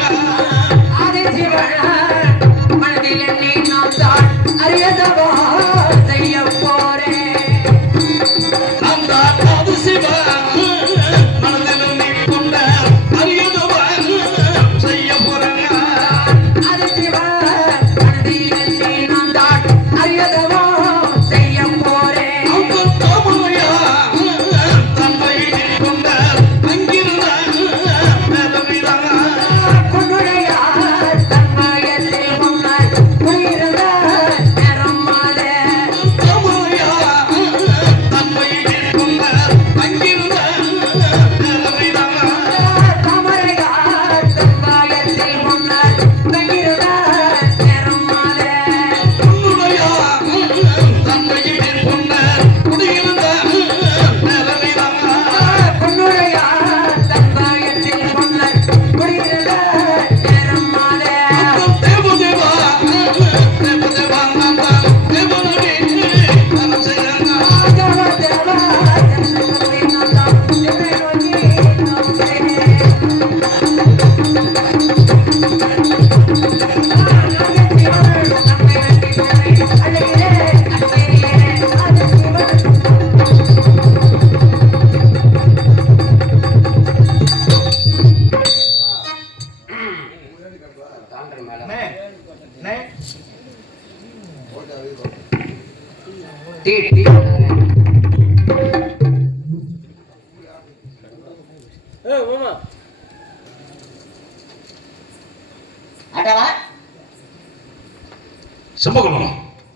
சம்பகலம்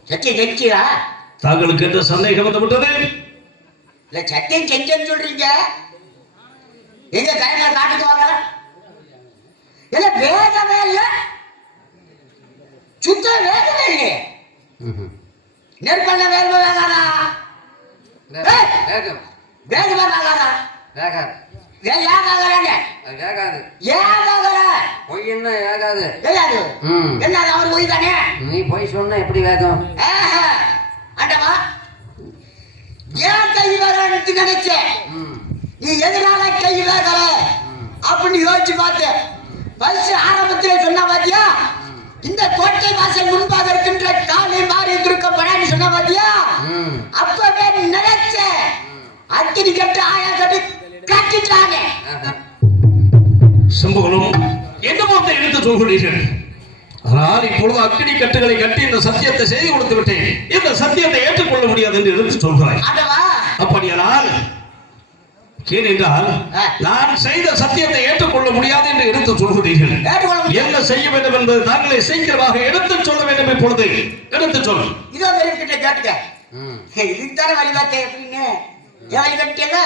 சத்தியம் செஞ்சா தாங்களுக்கு என்ற சந்தேகம் வந்து விட்டது. இல்ல சத்தியம் செஞ்சேன்னு சொல்றீங்க. எங்க கையில காட்டுக்கு வாங்க. இல்ல வேகவே இல்ல, சுத்த வேகவே இல்லையே. நெருப்பல்ல வேகமா வேகாதா? வேகமா வேகாதா? வேகாது. ஏன் வேகாதே? வேகாது. ஏன் வேகல? பொய் என்ன வேகாது? வேகாது. என்ன அவர் பொய் தானே? நீ பொய் சொன்னா எப்படி வேகம்? ஆண்டவா, ஏன் கை வேகன்னு நினைச்ச? நீ எதனால கை வேகல அப்படின்னு யோசிச்சு பார்த்து பரிசு ஆரம்பத்திலே சொன்ன பாத்தியா? இந்த கோட்டை வாசல் முன்பாக இருக்கின்ற காலை மாறி திருக்கப்படான்னு சொன்ன பாத்தியா? அப்பவே நினைச்ச அக்கினி கட்டு ஆயா கட்டு கட்டிட்டானே. சம்பகலம் என்ன வார்த்தை எடுத்து சொல்கிறீர்கள்? ஆனால் இப்பொழுது அக்கினி கட்டுகளை கட்டி இந்த சத்தியத்தை செய்து கொடுத்து விட்டேன். இந்த சத்தியத்தை ஏற்றுக்கொள்ள முடியாது என்று எடுத்து சொல்கிறாய். அப்படியானால் ஏனென்றால் நான் செய்த சத்தியத்தை ஏற்றுக்கொள்ள முடியாது என்று எடுத்து சொல்கிறீர்கள். என்ன செய்ய வேண்டும் என்பது தாங்களே சீக்கிரமாக எடுத்து சொல்ல வேண்டும். இப்பொழுது எடுத்து சொல். இதோ கிட்ட கேட்டுக்க. இதுதானே வழிபாட்டை எப்படின்னு வழி கட்டியல.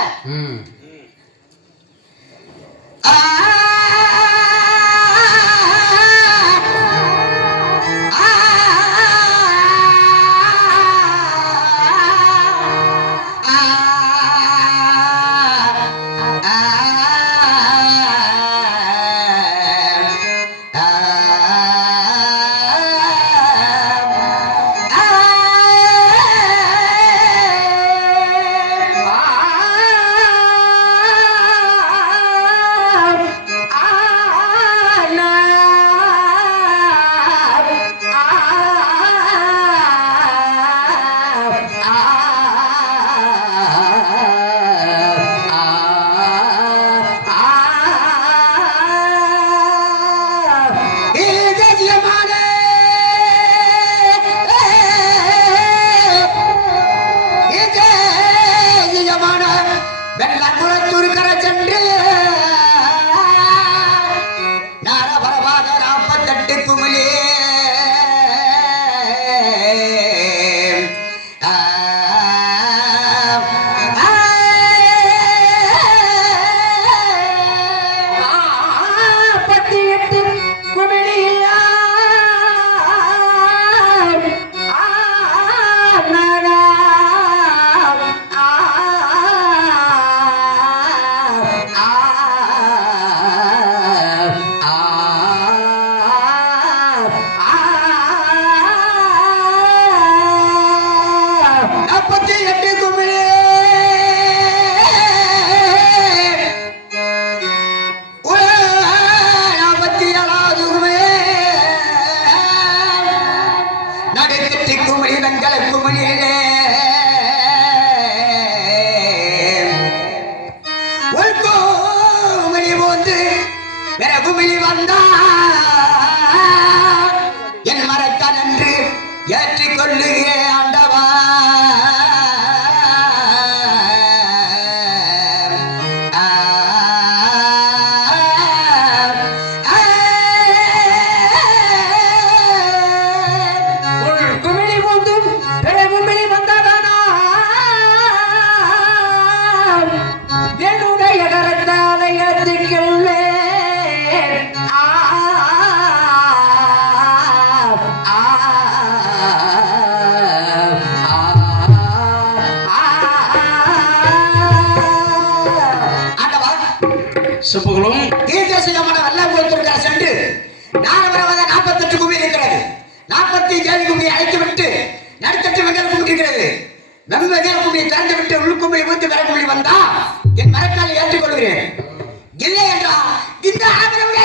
வெங்கல குமணியிலே ஒரு கோமணி போந்து வேற குமிழி வந்தா என் மரத்தான் என்று ஏற்றிக்கொள்ளுகிறே ஆண்டவா. செப்புகளும் தீர்க்கமான வெள்ளம் கொடுத்திருக்கிற சென்று நாரவரவாத 48 கும்பி இருக்கிறது. 47 கும்பியை அழைத்து விட்டு நடுத்தட்டு வெங்கல கும்பி இருக்கிறது. நம்ம வெங்கல கும்பியை திறந்து விட்டு உள்கும்பியை ஊத்து வர கும்பி வந்தா என் மரக்காலை ஏற்றுக்கொள்கிறேன். இல்லை என்றா இந்த ஆபரவுடைய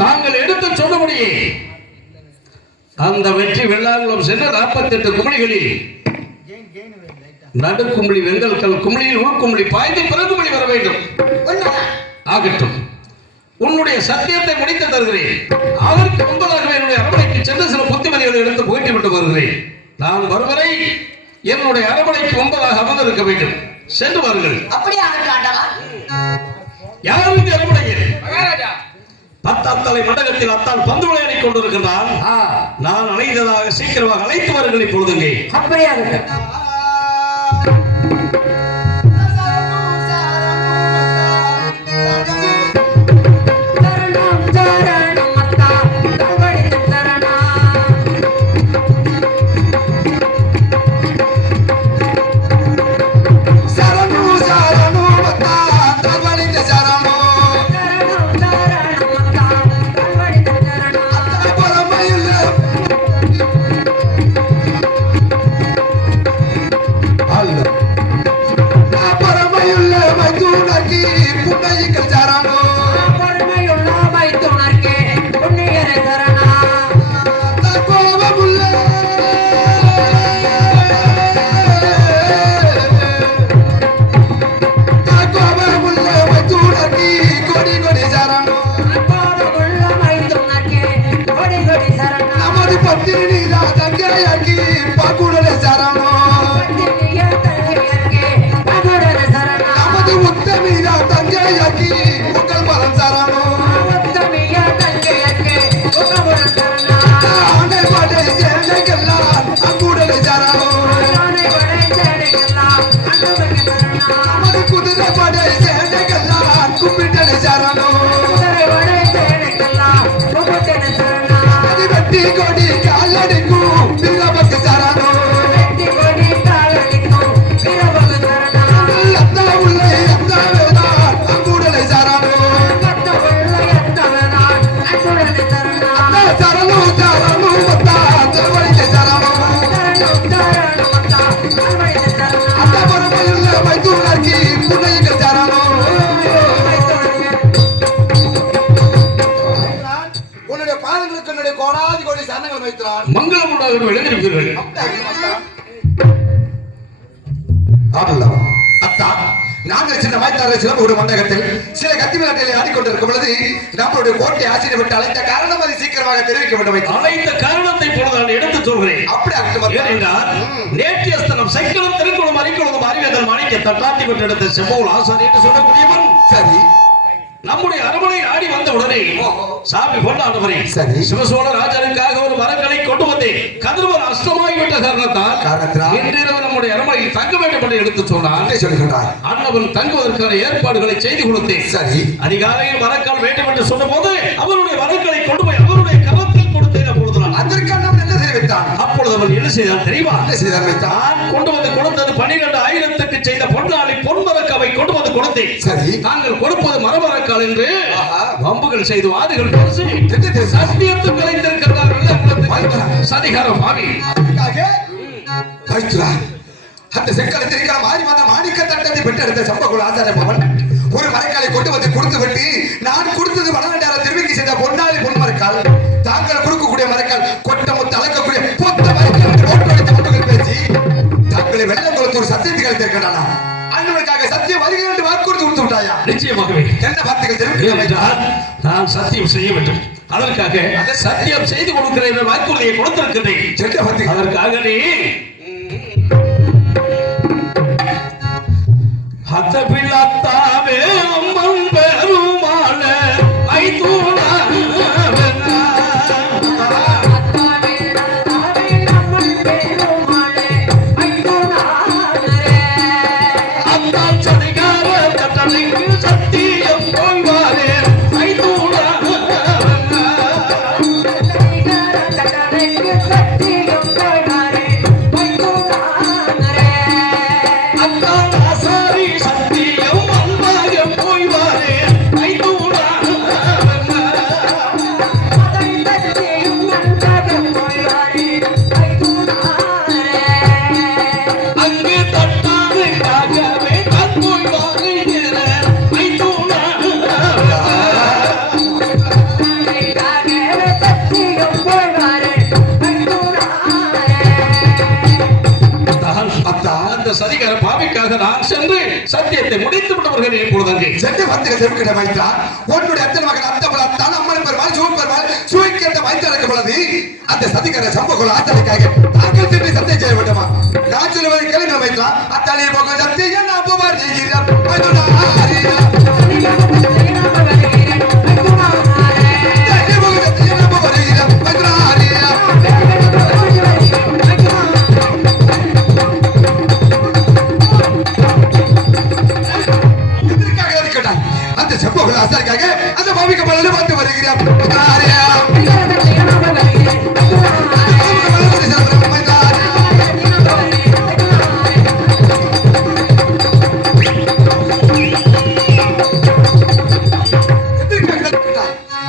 தாங்கள் எடுத்து சொன்னபடியே அந்த வெற்றி வெள்ளாங்குளம் சென்ற 48 கும்பலிகளில் நடுக்கும்பளி வெங்கல்கல் கும்பலியில் உள்கும்பளி பாய்ந்து பிறகும்பளி வர வேண்டும். ஆகட்டும், உன்னுடைய சத்தியத்தை முடித்து தருகிறேன். அதற்கு முன்பதாகவே என்னுடைய அரண்மனைக்கு சென்று சில புத்திமதிகளை எடுத்து புகட்டி விட்டு வருகிறேன். நான் வருவரை என்னுடைய அரண்மனைக்கு முன்பதாக அமர்ந்திருக்க வேண்டும். சென்று வாருங்கள். யாரும் இந்த அரண்மனையில் பத்தாத்தலை மண்டகத்தில் அத்தால் பந்து விளையாடி கொண்டிருக்கின்றான். நான் அழைத்ததாக சீக்கிரமாக அழைத்து வாருங்கள். இப்பொழுதுங்க அப்படியா மங்களமுண்டாக எழுதியிருப்பீர்கள். நாங்கள் சின்ன வாய்த்தார சிலம்பு மண்டகத்தில் சில கத்தி விளையாட்டிலே ஆடிக்கொண்டிருக்கும் பொழுது நம்மளுடைய கோட்டை ஆசிரியர் விட்டு அழைத்த காரணம் அதை சீக்கிரமாக தெரிவிக்க வேண்டும். அழைத்த காரணத்தை போல நான் எடுத்து சொல்கிறேன். அப்படி நேற்றைய ஸ்தலம் சைக்கிளும் திருக்குளம் அறிக்குளம் அறிவேந்தல் மாணிக்க தட்டாத்தி விட்டு எடுத்த செவ்வூர் ஆசாரி என்று சொல்லக்கூடியவன் சரி நம்முடைய அரண்மனை ஆடி வந்த உடனே சாமி கொண்டாடுவரே சரி சிவசோழ ராஜனுக்காக ஒரு மரங்களை கொண்டு வந்தேன். கதிரவன் அஷ்டமாகிவிட்ட காரணத்தால் இன்றிரவு நம்முடைய அரண்மனையில் தங்க வேண்டும் என்று எடுத்து சொன்னார். அண்ணவன் தங்குவதற்கான ஏற்பாடுகளை செய்து கொடுத்தேன். சரி அதிகாலையில் மரக்கால் வேண்டும் என்று சொன்ன போது அவருடைய மரங்களை கொண்டு போய் அவருடைய கரத்தில் கொடுத்தேன். அப்பொழுது நான் அப்பொழுது அவன் என்ன செய்தான் தெரியுமா? தான் கொண்டு வந்து கொடுத்தது 12,000க்கு செய்த பொன்னாளி பொன்மரக்காவை கொண்டு வந்து கொடுத்தேன். சரி தாங்கள் கொடுப்பது மரமரக்கால் என்று வம்புகள் செய்து வாதுகள் சத்தியத்தை கலைத்திருக்கிறார்கள். சதிகார பாவி அந்த செக்களத்திற்கான மாறி வந்த மாணிக்க தட்டத்தை பெற்றெடுத்த சம்பகுல ஆச்சாரிய பவன் ஒரு மரக்காலை கொண்டு வந்து கொடுத்து விட்டு நான் கொடுத்தது 12,000 திருவிக்கு செய்த வார்த்தைகள் தெரிவிக்கின்றன அண்ணனுக்காக சத்தியம் வருகிறேன் என்று வாக்குறுதி கொடுத்து விட்டாயா நிச்சயமாகவே என்ன வார்த்தைகள் தெரிவிக்கிறேன் ஏனென்றால் நான் சத்தியம் செய்ய வேண்டும் அதற்காக சத்தியம் செய்து கொடுக்கிறேன் என்ற வாக்குறுதியை கொடுத்திருக்கிறேன் என்ன வார்த்தைகள் அதற்காக நீ அத்த பிள்ளாத்தாவே அம்மன் பெருமாள ஐதூணா சரிகார பாவிக்காக நான் சென்று சத்தியத்தை முடித்து விட்டவர்கள் இப்பொழுது சென்று வார்த்தைகள் தெரிவிக்கிற மைத்ரா உன்னுடைய அத்தனை மகன் அத்த பலத்தான் அம்மன் பெருமாள் சிவன் பெருமாள் சுவைக்கேற்ற மைத்திரக்கு பொழுது அந்த சதிகார சம்பவங்கள் ஆத்தலைக்காக தாங்கள் சென்று சத்தியம் செய்ய வேண்டுமா நான் சொல்லுவதை கேளுங்க மைத்ரா அத்தாலே போக சத்தியம் நான் போவார் அந்த செப்போகள் ஆசாரிக்காக அந்த பாவிக்க பலனை பார்த்து வருகிறார்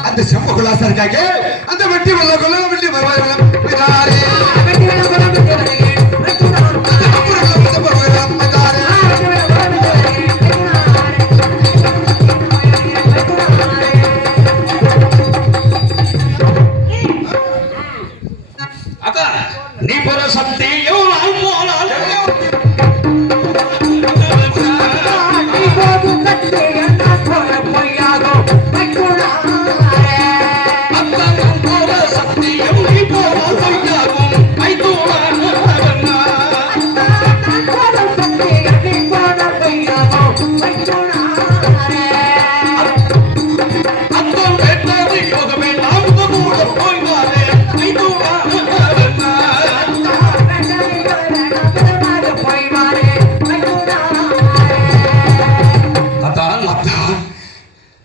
அந்த செப்போகள் ஆசாரிக்காக அந்த வெட்டி வெள்ள கொள்ள வெட்டி வருவார்கள் நீ பெற சத்தியம் நான் போனால் சத்தியம் நீ போனால்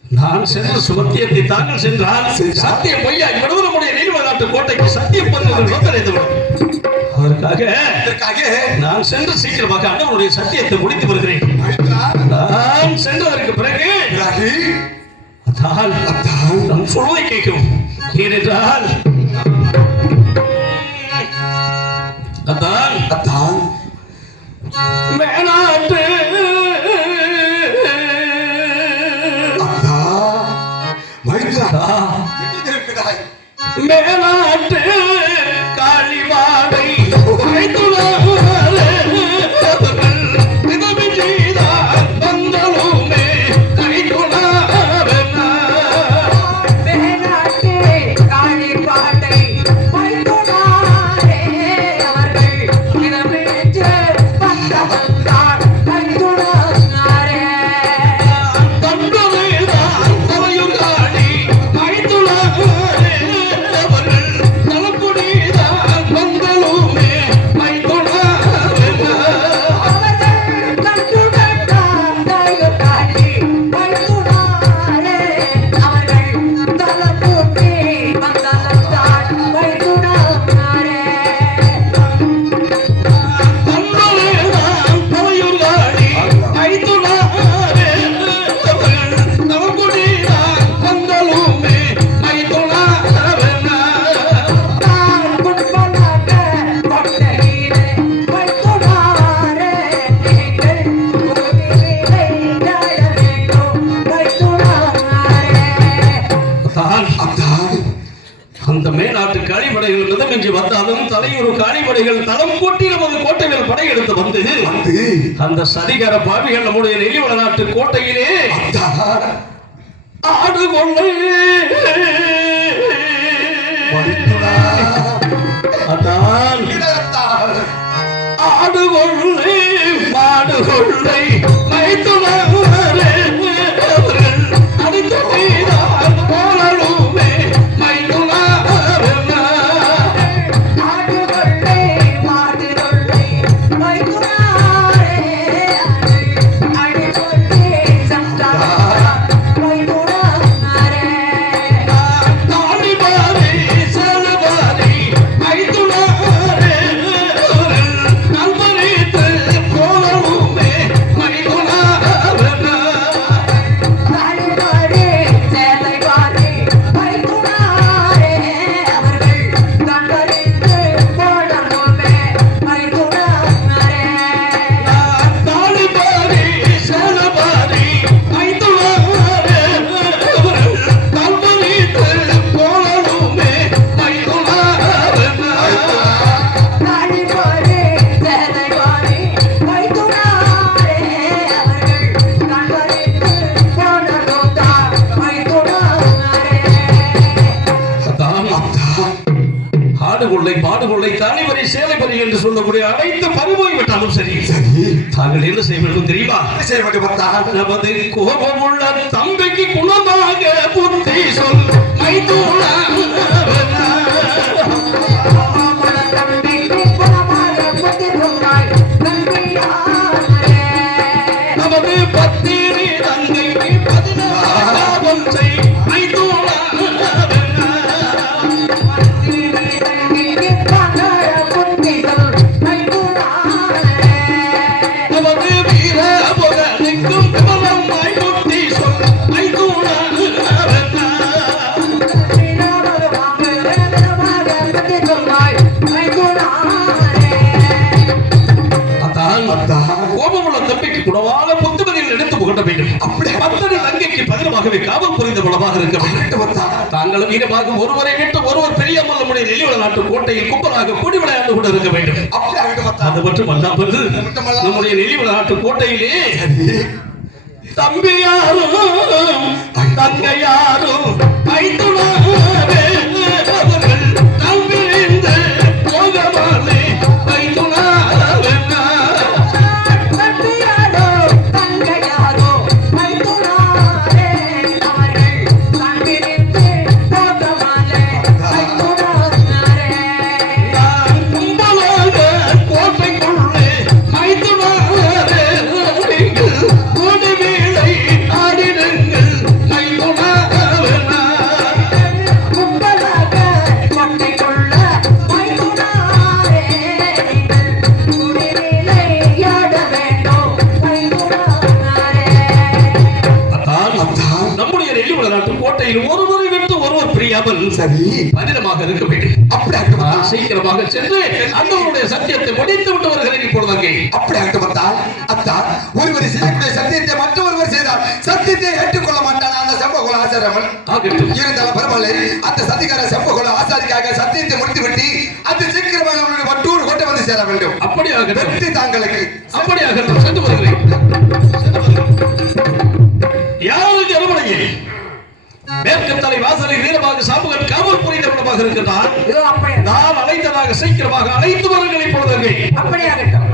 நான் சென்ற சுமத்தியத்தை தாங்கள் சென்றால் சத்தியம் பொய்யா இவ்வளவு நம்முடைய நீர்வநாட்டு கோட்டைக்கு சத்தியம் பங்குகள் அதற்காக நான் சென்று சீக்கிரமாக அண்ணனுடைய சத்தியத்தை முடித்து வருகிறேன் நான் சென்றதற்கு பிறகு நான் சொல்வதை கேட்கும் ஏனென்றால் அதான் மேனாட்டு மேலாட்டு காளிவாடை வந்தலுமே மிஞ்சி வந்தாலும் தலையொரு காணிப்படைகள் தளம் கூட்டி நமது கோட்டைகள் படையெடுத்து வந்து அந்த சதிகார பாவிகள் நம்முடைய நெல்லிவள நாட்டு கோட்டையிலே ஆடு கொள்ளை அதான் ஆடு கொள்ளை மாடு கொள்ளை மைத்துனரே அடித்து செய்தால் போலடுமே மைத்துனரே ஆடு கொள்ளை மாடு கொள்ளை மைத்துனாரே அடி கொள்ளை சந்தா மைத்துனாரே தாலிபாரி செலவாரி மைத்துனரே கல்பனித்து போலடுமே மைத்துனரே தாலிபாரே சேலைபாரே மைத்துனாரே அவர்கள் கண்டறிந்து போடணுமே மைத்துனாரே தாலிபாரி செலவாரி மைத்துனரே கல்பனித்து போலடுமே மைத்துனரே தாலிபாரே சேலைபாரே மைத்துனாரே அவர்கள் கண்டறிந்து போடணுதா மைத்துனாரே ஆடு கொள்ளை பாடு கொள்ளை தாலிபரி சேலைபரி என்று சொல்லக்கூடிய அனைத்து பறிபோய் விட்டாலும் சரி தாங்கள் என்ன செய்ய வேண்டும் தெரியுமா நமது கோபமுள்ள தம்பிக்கு குணமாக புத்தி சொல் மைத்துனா தம்பிக்கு குணமாக புத்தி சொன்னாய் நம்பியாரே நமது பத்திரி தங்கைக்கு 16 காவல் செய் மைத்துனா நமது வீர புகழுக்கும் விமலமாய் புத்தி சொல் மைத்துனா கோபமுள்ள தம்பிக்கு குணவான புத்துமதியில் எடுத்து புகட்ட வேண்டும் பத்தடி லங்கைக்கு பதிலமாகவே காவல் புரிந்த குணமாக இருக்க வேண்டும் தாங்களும் வீரமாக ஒருவரை விட்டு ஒருவர் பெரியாமல் நம்முடைய நெல்லிவள நாட்டு கோட்டையில் கும்பலாக கூடி விளையாண்டு கொண்டு இருக்க வேண்டும் அது மட்டும் அல்லாமல் நம்முடைய நெல்லிவள நாட்டு கோட்டையிலே தம்பி யாரும் தங்கை யாரும் மைத்துனரே அவர்கள் தம்பிலிருந்து போகமாலே மைத்துனரே தம்பியாரோ தங்கையாரோ மைத்துனாரே அவர்கள் கண்டிருந்து போகமாலே மைத்துனாரே கும்பலாக கோட்டைக்குள்ளே மைத்துனரே நீங்கள் கோடி வேளை ஆடிடுங்கள் மைத்துனரே கும்பலாக கொட்டைக்குள்ள மைத்துனாரே நீங்கள் குடிவிளையாட வேண்டும் மைத்துனாரே நம்முடைய நெல்லிவள நாட்டு கோட்டையில் ஒருவரை விட்டு ஒருவர் பிரியாமல் பதிலமாக இருக்க வேண்டும் நான் சீக்கிரமாக சென்று அந்தவருடைய சத்தியத்தை முடித்து விட்டு வருகிறேன் இப்பொழுது அங்கே ஒருவர் செய்யக்கூடிய சத்தியத்தை மற்றொருவர் செய்தால் சத்தியத்தை ஏற்றுக்கொள்ள மாட்டான் அந்த செம்பகுல ஆசாரமன் ஆகட்டும் இருந்தாலும் பரவாயில்லை அந்த சதிகார செம்பகுல ஆசாரிக்காக சத்தியத்தை முடித்துவிட்டு அது சீக்கிரமாக நம்மளுடைய மற்றொரு கோட்டை வந்து சேர வேண்டும் அப்படியாகட்டும் வெற்றி தாங்களுக்கு அப்படியாகட்டும் சென்று வருகிறேன் யாருக்கு அரமனையில் மேற்கு தலை வாசலில் வீரமாக சாமுகன் காவல் புரிந்த குணமாக இருக்கின்றார் இதோ அப்படியே நான் அழைத்ததாக சீக்கிரமாக அழைத்து வருகிறேன் இப்பொழுது அப்படியாகட்டும்